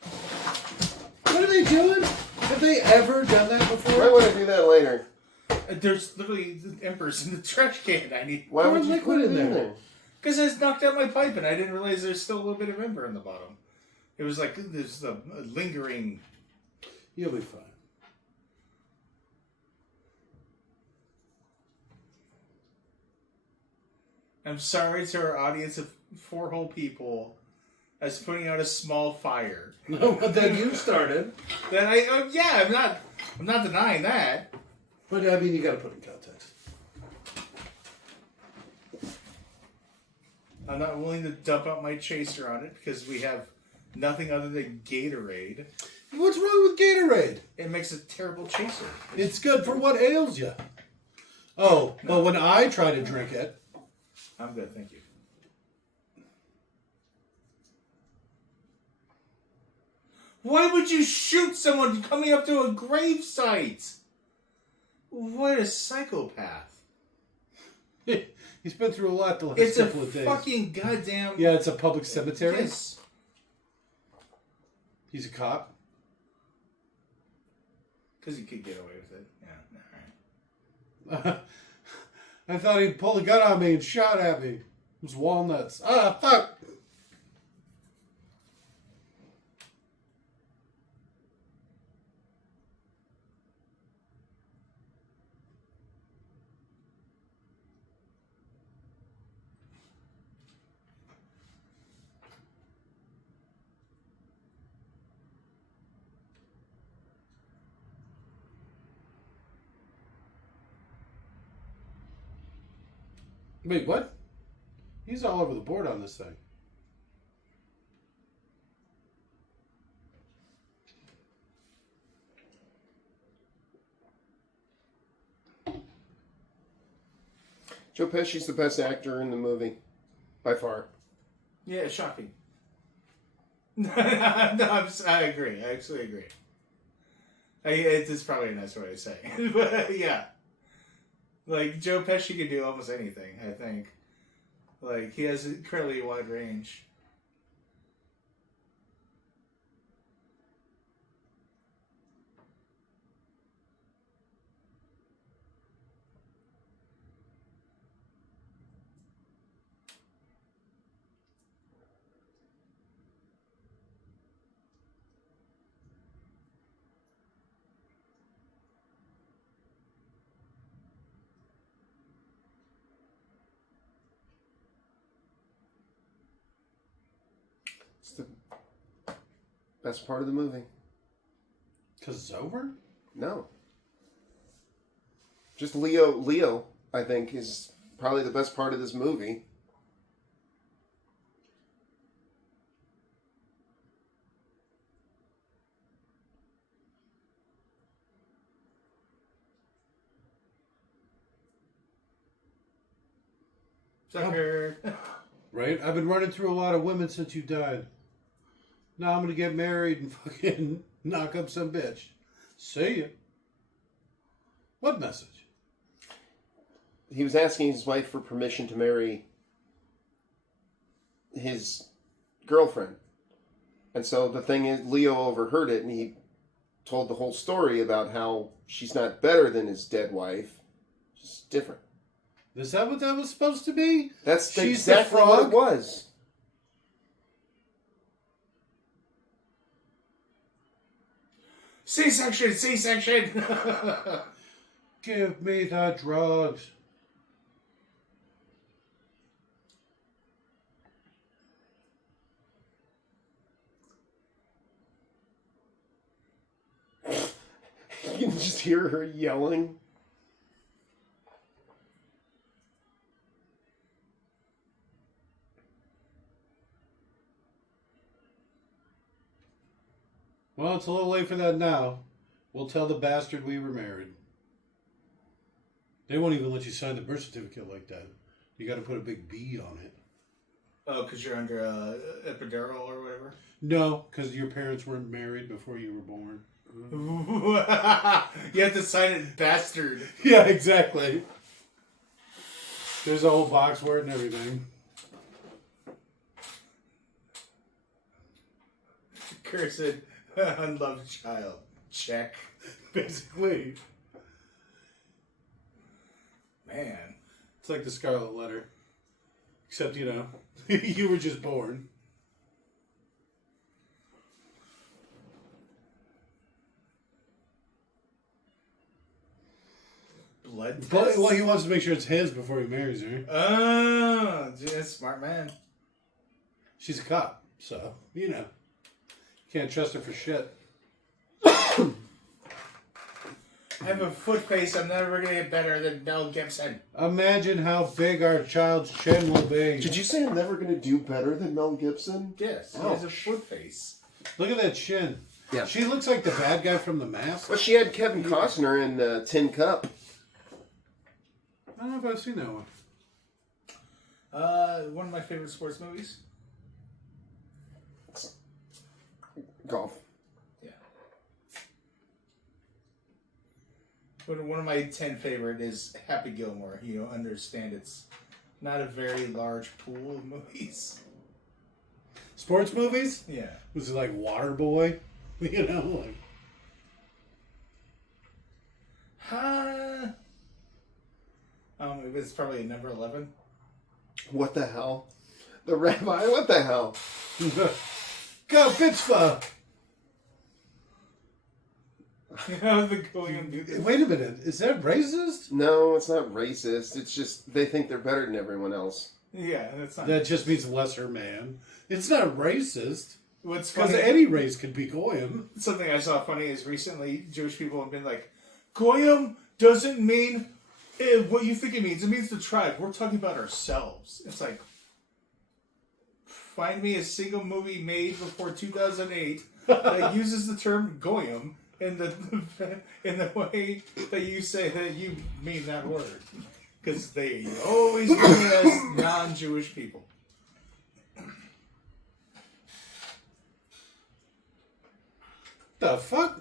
what are they doing? Have they ever done that before? Might want to do that later. There's literally embers in the trash can. I need... Why Pour would you liquid put it in in there. there? Because I just knocked out my pipe and I didn't realize there's still a little bit of ember in the bottom. It was like there's a lingering... You'll be fine. I'm sorry to our audience of 4 whole people as putting out a small fire. No, but then you started. That I'm not denying that. But I mean, you got to put it in context. I'm not willing to dump out my chaser on it because we have nothing other than Gatorade. What's wrong with Gatorade? It makes a terrible chaser. It's good for what ails you. Oh, well, when I try to drink it, I'm good, thank you. Why would you shoot someone coming up to a grave site? What a psychopath. he's been through a lot the last It's a couple of days. fucking goddamn... Yeah, it's a public cemetery. Yes. He's a cop. Because he could get away with it. Yeah, alright. I thought he'd pull a gun on me and shot at me. It was walnuts. Ah, fuck! Wait, what? He's all over the board on this thing. Joe Pesci's the best actor in the movie. By far. Yeah, shocking. No, I agree. I actually agree. It's probably a nice way to say it. But yeah. Like, Joe Pesci can do almost anything, I think. Like, he has an incredibly wide range. It's the best part of the movie. Because it's over? No. Just Leo, I think, is probably the best part of this movie. Sucker. Right? I've been running through a lot of women since you died. Now I'm going to get married and fucking knock up some bitch. See ya. What message? He was asking his wife for permission to marry his girlfriend. And so the thing is, Leo overheard it and he told the whole story about how she's not better than his dead wife, just different. Is that what that was supposed to be? That's She's exactly the what frog? it was. C-section, C-section. Give me the drugs. You can just hear her yelling. Well, it's a little late for that now. We'll tell the bastard we were married. They won't even let you sign the birth certificate like that. You got to put a big B on it. Oh, because you're under epidural or whatever? No, because your parents weren't married before you were born. You have to sign it, bastard. Yeah, exactly. There's a whole box for it and everything. Cursed, unloved child. Check. Basically. Man. It's like the Scarlet Letter. Except, you were just born. Blood test? But, well, he wants to make sure it's his before he marries her. Oh, smart man. She's a cop, so, Can't trust her for shit. I have a foot face. I'm never going to get better than Mel Gibson. Imagine how big our child's chin will be. Did you say I'm never going to do better than Mel Gibson? Yes, he Oh. has a foot face. Look at that chin. Yeah. She looks like the bad guy from The Mask. Well, she had Kevin Costner in Tin Cup. I don't know if I've seen that one. One of my favorite sports movies. Golf. Yeah. But one of my 10 favorite is Happy Gilmore. Understand it's not a very large pool of movies. Sports movies? Yeah. Was it like Waterboy? Like... It's probably a number 11. What the hell? The rabbi? What the hell? Go, Mitzvah! The going and do this. Wait a minute. Is that racist? No, it's not racist. It's just they think they're better than everyone else. Yeah, that's not. That just means lesser man. It's not racist. What's Because funny? any race could be goyim. Something I saw funny is recently Jewish people have been like, Goyim doesn't mean what you think it means. It means the tribe. We're talking about ourselves. It's like, find me a single movie made before 2008 that uses the term Goyim in the way that you say that you mean that word. Because they always mean it as non-Jewish people. The fuck?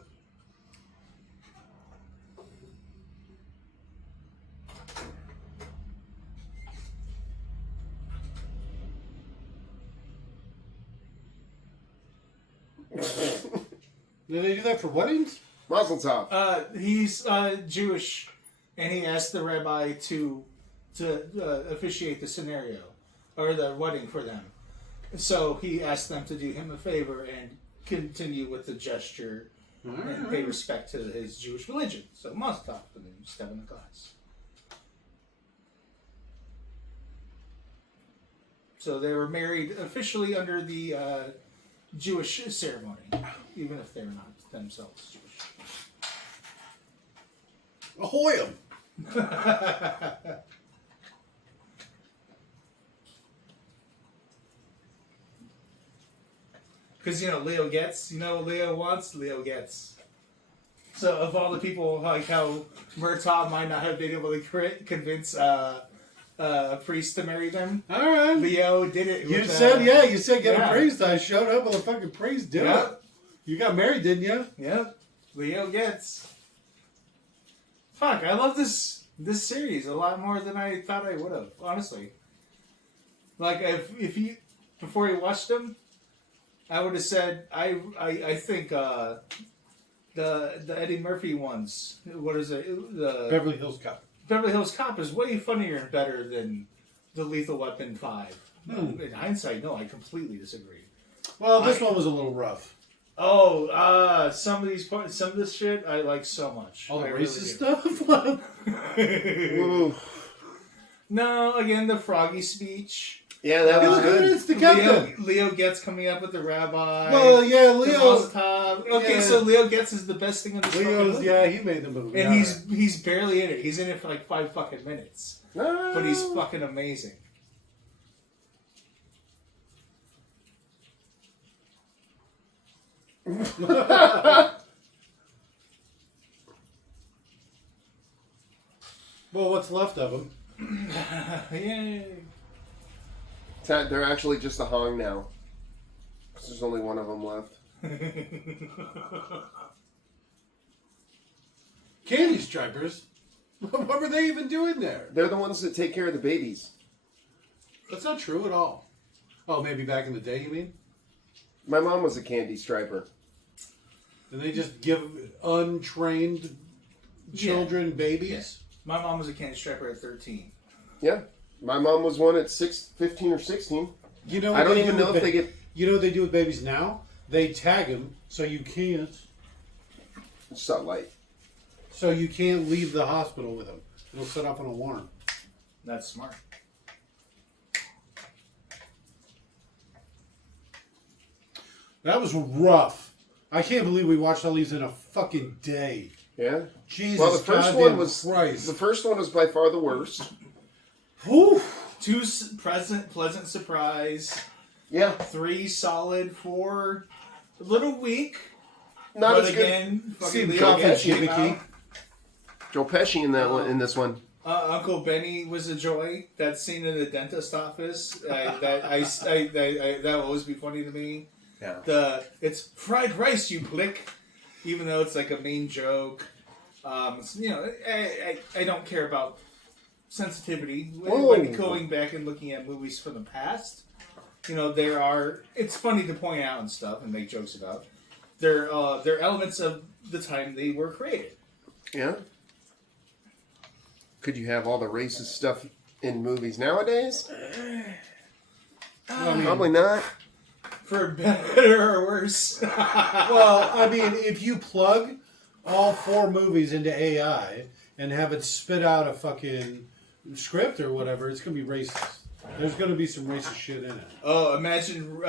Do they do that for weddings? Mazel tov. He's Jewish, and he asked the rabbi to officiate the scenario or the wedding for them. So he asked them to do him a favor and continue with the gesture and pay respect to his Jewish religion. So mazel tov, and then you step in the glass. So they were married officially under the Jewish ceremony, even if they're not themselves Jewish. Ahoy 'em! Because, Leo gets, what Leo wants, Leo gets. So, of all the people, like how Murtaugh might not have been able to convince a priest to marry them, All right. Leo did it. You with, said get a priest. I showed up with a fucking priest. Do it. You got married, didn't you? Yep. Leo gets. Fuck, I love this series a lot more than I thought I would have, honestly. Like, if you, before you watched them, I would have said, I think, the Eddie Murphy ones, what is it? The Beverly Hills Cop. Beverly Hills Cop is way funnier and better than the Lethal Weapon 5. In hindsight, no, I completely disagree. Well, this one was a little rough. Oh, some of this shit I like so much. All the I racist really Ooh. No, again, the Froggy speech. Yeah, that was good. It's the captain. Leo Getz coming up with the rabbi. Well, yeah, the Leo. Molotov. Okay, yeah. so Leo Getz is the best thing of this fucking Leo's, movie. yeah, he made the movie. And he's barely in it. He's in it for like 5 fucking minutes. No. But he's fucking amazing. Well, what's left of him? Yay. They're actually just a hong now. 'Cause there's only one of them left. Candy stripers. What were they even doing there? They're the ones that take care of the babies. That's not true at all. Oh, maybe back in the day, you mean? My mom was a candy striper. And they just give untrained children babies? My mom was a candy striper at 13. Yeah. My mom was one at 15 or 16. You know, I don't even know if they get... You know what they do with babies now? They tag them so you can't. Sunlight. So you can't leave the hospital with them. It'll set off an alarm. That's smart. That was rough. I can't believe we watched all these in a fucking day. Yeah. Jesus, Well, the first goddamn one was Christ. the first one was by far the worst. Whew. 2 pleasant surprise. Yeah. 3 solid. 4 a little weak. Not but as again, good. fucking Seemed Leo tough and Getz came gimmicky. out. Joe Pesci in that one. In this one. Uncle Benny was a joy. That scene in the dentist office, that will always be funny to me. Yeah. It's fried rice, you click, even though it's like a main joke. I don't care about sensitivity. When going back and looking at movies from the past, it's funny to point out and stuff and make jokes about. They're elements of the time they were created. Yeah. Could you have all the racist stuff in movies nowadays? Probably not. For better or worse. Well, I mean, if you plug all 4 movies into AI and have it spit out a fucking script or whatever, it's going to be racist. There's going to be some racist shit in it. Oh, imagine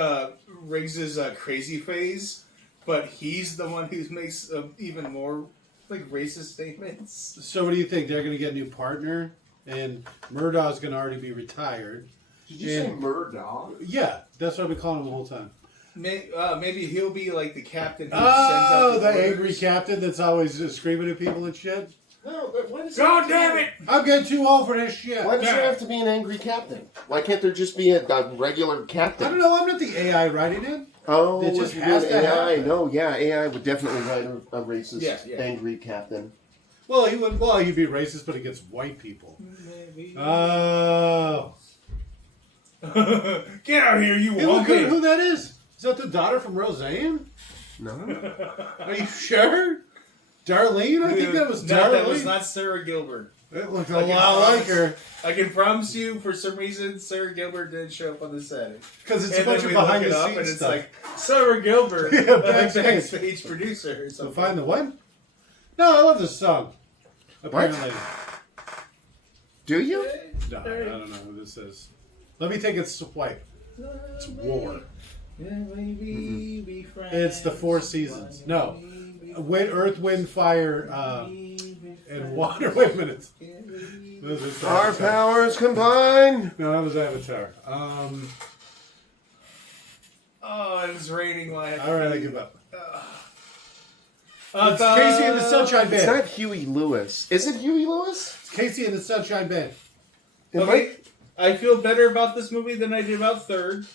Riggs's crazy phase, but he's the one who makes even more racist statements. So what do you think? They're going to get a new partner? And Murdaugh's going to already be retired. Did you say Murdaugh? Yeah, that's what I've been calling him the whole time. Maybe he'll be like the captain who Oh, sends out the orders. angry captain that's always screaming at people and shit. No, but what is God damn it! I'm getting too old for this shit. Why does there have to be an angry captain? Why can't there just be a regular captain? I don't know. I'm not the AI writing it. Oh, It just if has you're doing to AI. happen. No, yeah, AI would definitely write a racist, Yeah. angry captain. Well, he would. Well, he'd be racist, but against white people. Maybe. Oh. Get out of here, you Hey, look at woman! who that is. Is that the daughter from Roseanne? No. Are you sure? Darlene? I think that was No, Darlene. that was not Sarah Gilbert. It looked a lot like her. I can promise you, for some reason, Sarah Gilbert didn't show up on the set. Because it's And a bunch then of we look behind it the up, scenes and it's stuff. like Sarah Gilbert, Yeah, backstage. backstage producer or So something. find the what? No, I love this song. Apparently. Do you? No, I don't know who this is. Let me take a swipe. It's War. Yeah, maybe be friends. It's the Four Seasons. No. Earth, Wind, Fire, and Water. Wait a minute. Our powers combined. No, that was Avatar. Oh, it's raining. All right, I give up. It's Casey and the Sunshine It's Band. not Huey Lewis. Is it Huey Lewis? It's Casey and the Sunshine Band. Okay, I feel better about this movie than I did about Third.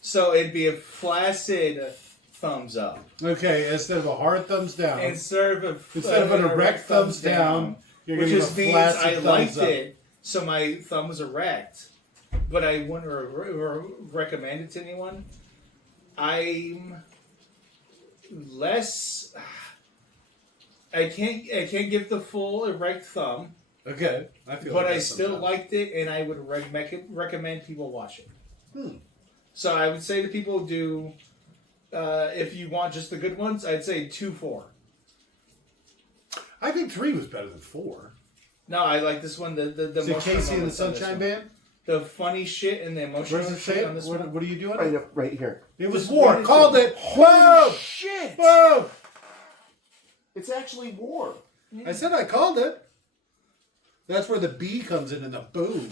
So it'd be a flaccid thumbs up. Okay, instead of a hard thumbs down. Instead of an erect thumbs down, you're which going to just give a means flaccid I thumbs liked up. it, so my thumb was erect. But I wouldn't recommend it to anyone. I'm less. I can't give the full erect thumb, Okay, I feel. but like I that still sometimes. liked it, and I would recommend people watch it. So I would say to people do. If you want just the good ones, I'd say 2-4. I think 3 was better than 4. No, I like this one. The Is it emotional Casey and the moments on this Sunshine one. Band? The funny shit and the emotional Where does it shit say? on this What one. are you doing? Right up, right here. It was Just War. what is Called it? it. Whoa! Shit! Whoa! It's actually War. I said I called it. That's where the B comes in and the boom.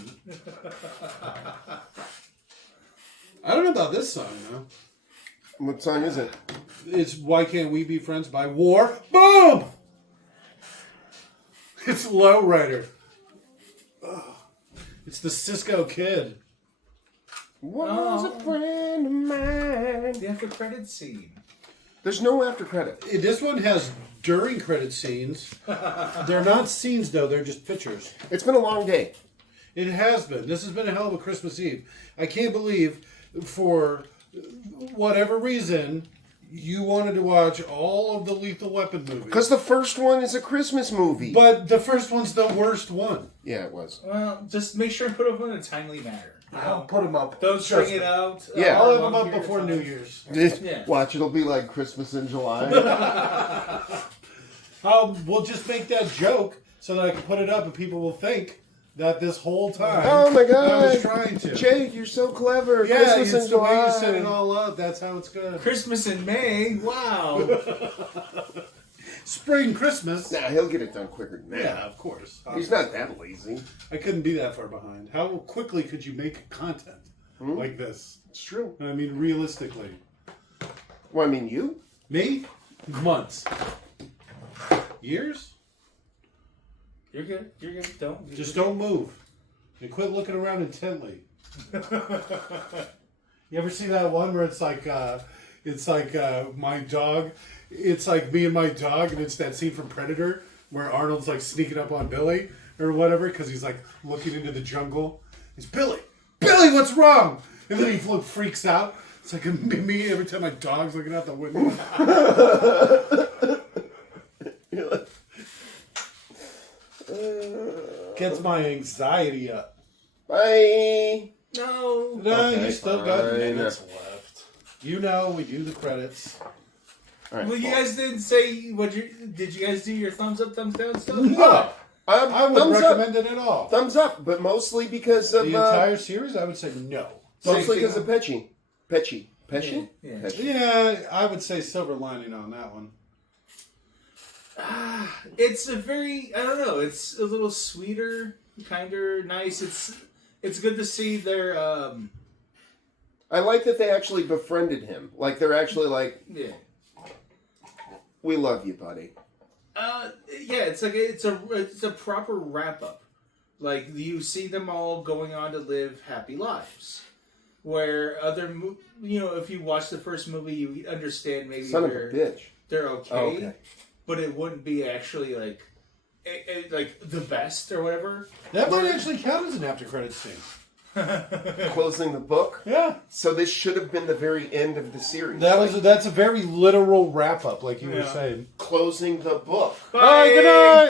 I don't know about this song, though. What song is it? It's Why Can't We Be Friends by War. Boom! It's Lowrider. Ugh. It's the Cisco Kid. Was a friend of mine. The after credit scene. There's no after credit. This one has during credit scenes. They're not scenes, though. They're just pictures. It's been a long day. It has been. This has been a hell of a Christmas Eve. I can't believe, for whatever reason, you wanted to watch all of the Lethal Weapon movies. Because the first one is a Christmas movie. But the first one's the worst one. Yeah, it was. Well, just make sure and put it up in a timely manner. I'll put them up. Don't string Trust it me. out. Yeah. I'll a have them long up period of before time. New Year's. Yeah. Watch, it'll be like Christmas in July. We'll just make that joke so that I can put it up and people will think that this whole time Oh my I was God. trying to. Jake, you're so clever. Yeah, Christmas it's in the way July. you set it all up. That's how it's good. Christmas in May. Wow. Spring, Christmas. Nah, he'll get it done quicker than that. Yeah, of course. He's not that lazy. I couldn't be that far behind. How quickly could you make content like this? It's true. I mean, realistically. Well, I mean, you? Me? Months. Years? You're good. You're good. Don't. Just don't move. And quit looking around intently. You ever see that one where it's like my dog? It's like me and my dog, and it's that scene from Predator where Arnold's like sneaking up on Billy or whatever because he's like looking into the jungle. He's Billy, what's wrong? And then he freaks out. It's like me every time my dog's looking out the window. Gets my anxiety up. Bye. No. No, Okay, you still got fine. minutes left. You know, we do the credits. All right, Well, you guys didn't say what you did. You guys do your thumbs up, thumbs down stuff? No, I would thumbs recommend up. it at all. Thumbs up, but mostly because of The entire series, I would say no. mostly Same because of thing. Pesci. Pesci? Yeah. Pesci. Yeah, I would say silver lining on that one. It's a very, I don't know. It's a little sweeter, kinder, nice. It's good to see their I like that they actually befriended him. Like, they're actually like, yeah. we love you, buddy. Yeah, it's like it's a proper wrap up. Like you see them all going on to live happy lives, where if you watch the first movie, you understand maybe Son of a bitch. they're okay, Oh, okay. but it wouldn't be actually like like the best or whatever. That might actually count as an after credits scene. Closing the book. Yeah, So this should have been the very end of the series. that's a very literal wrap up, like you were Yeah. saying. Closing the book. Bye. Good night.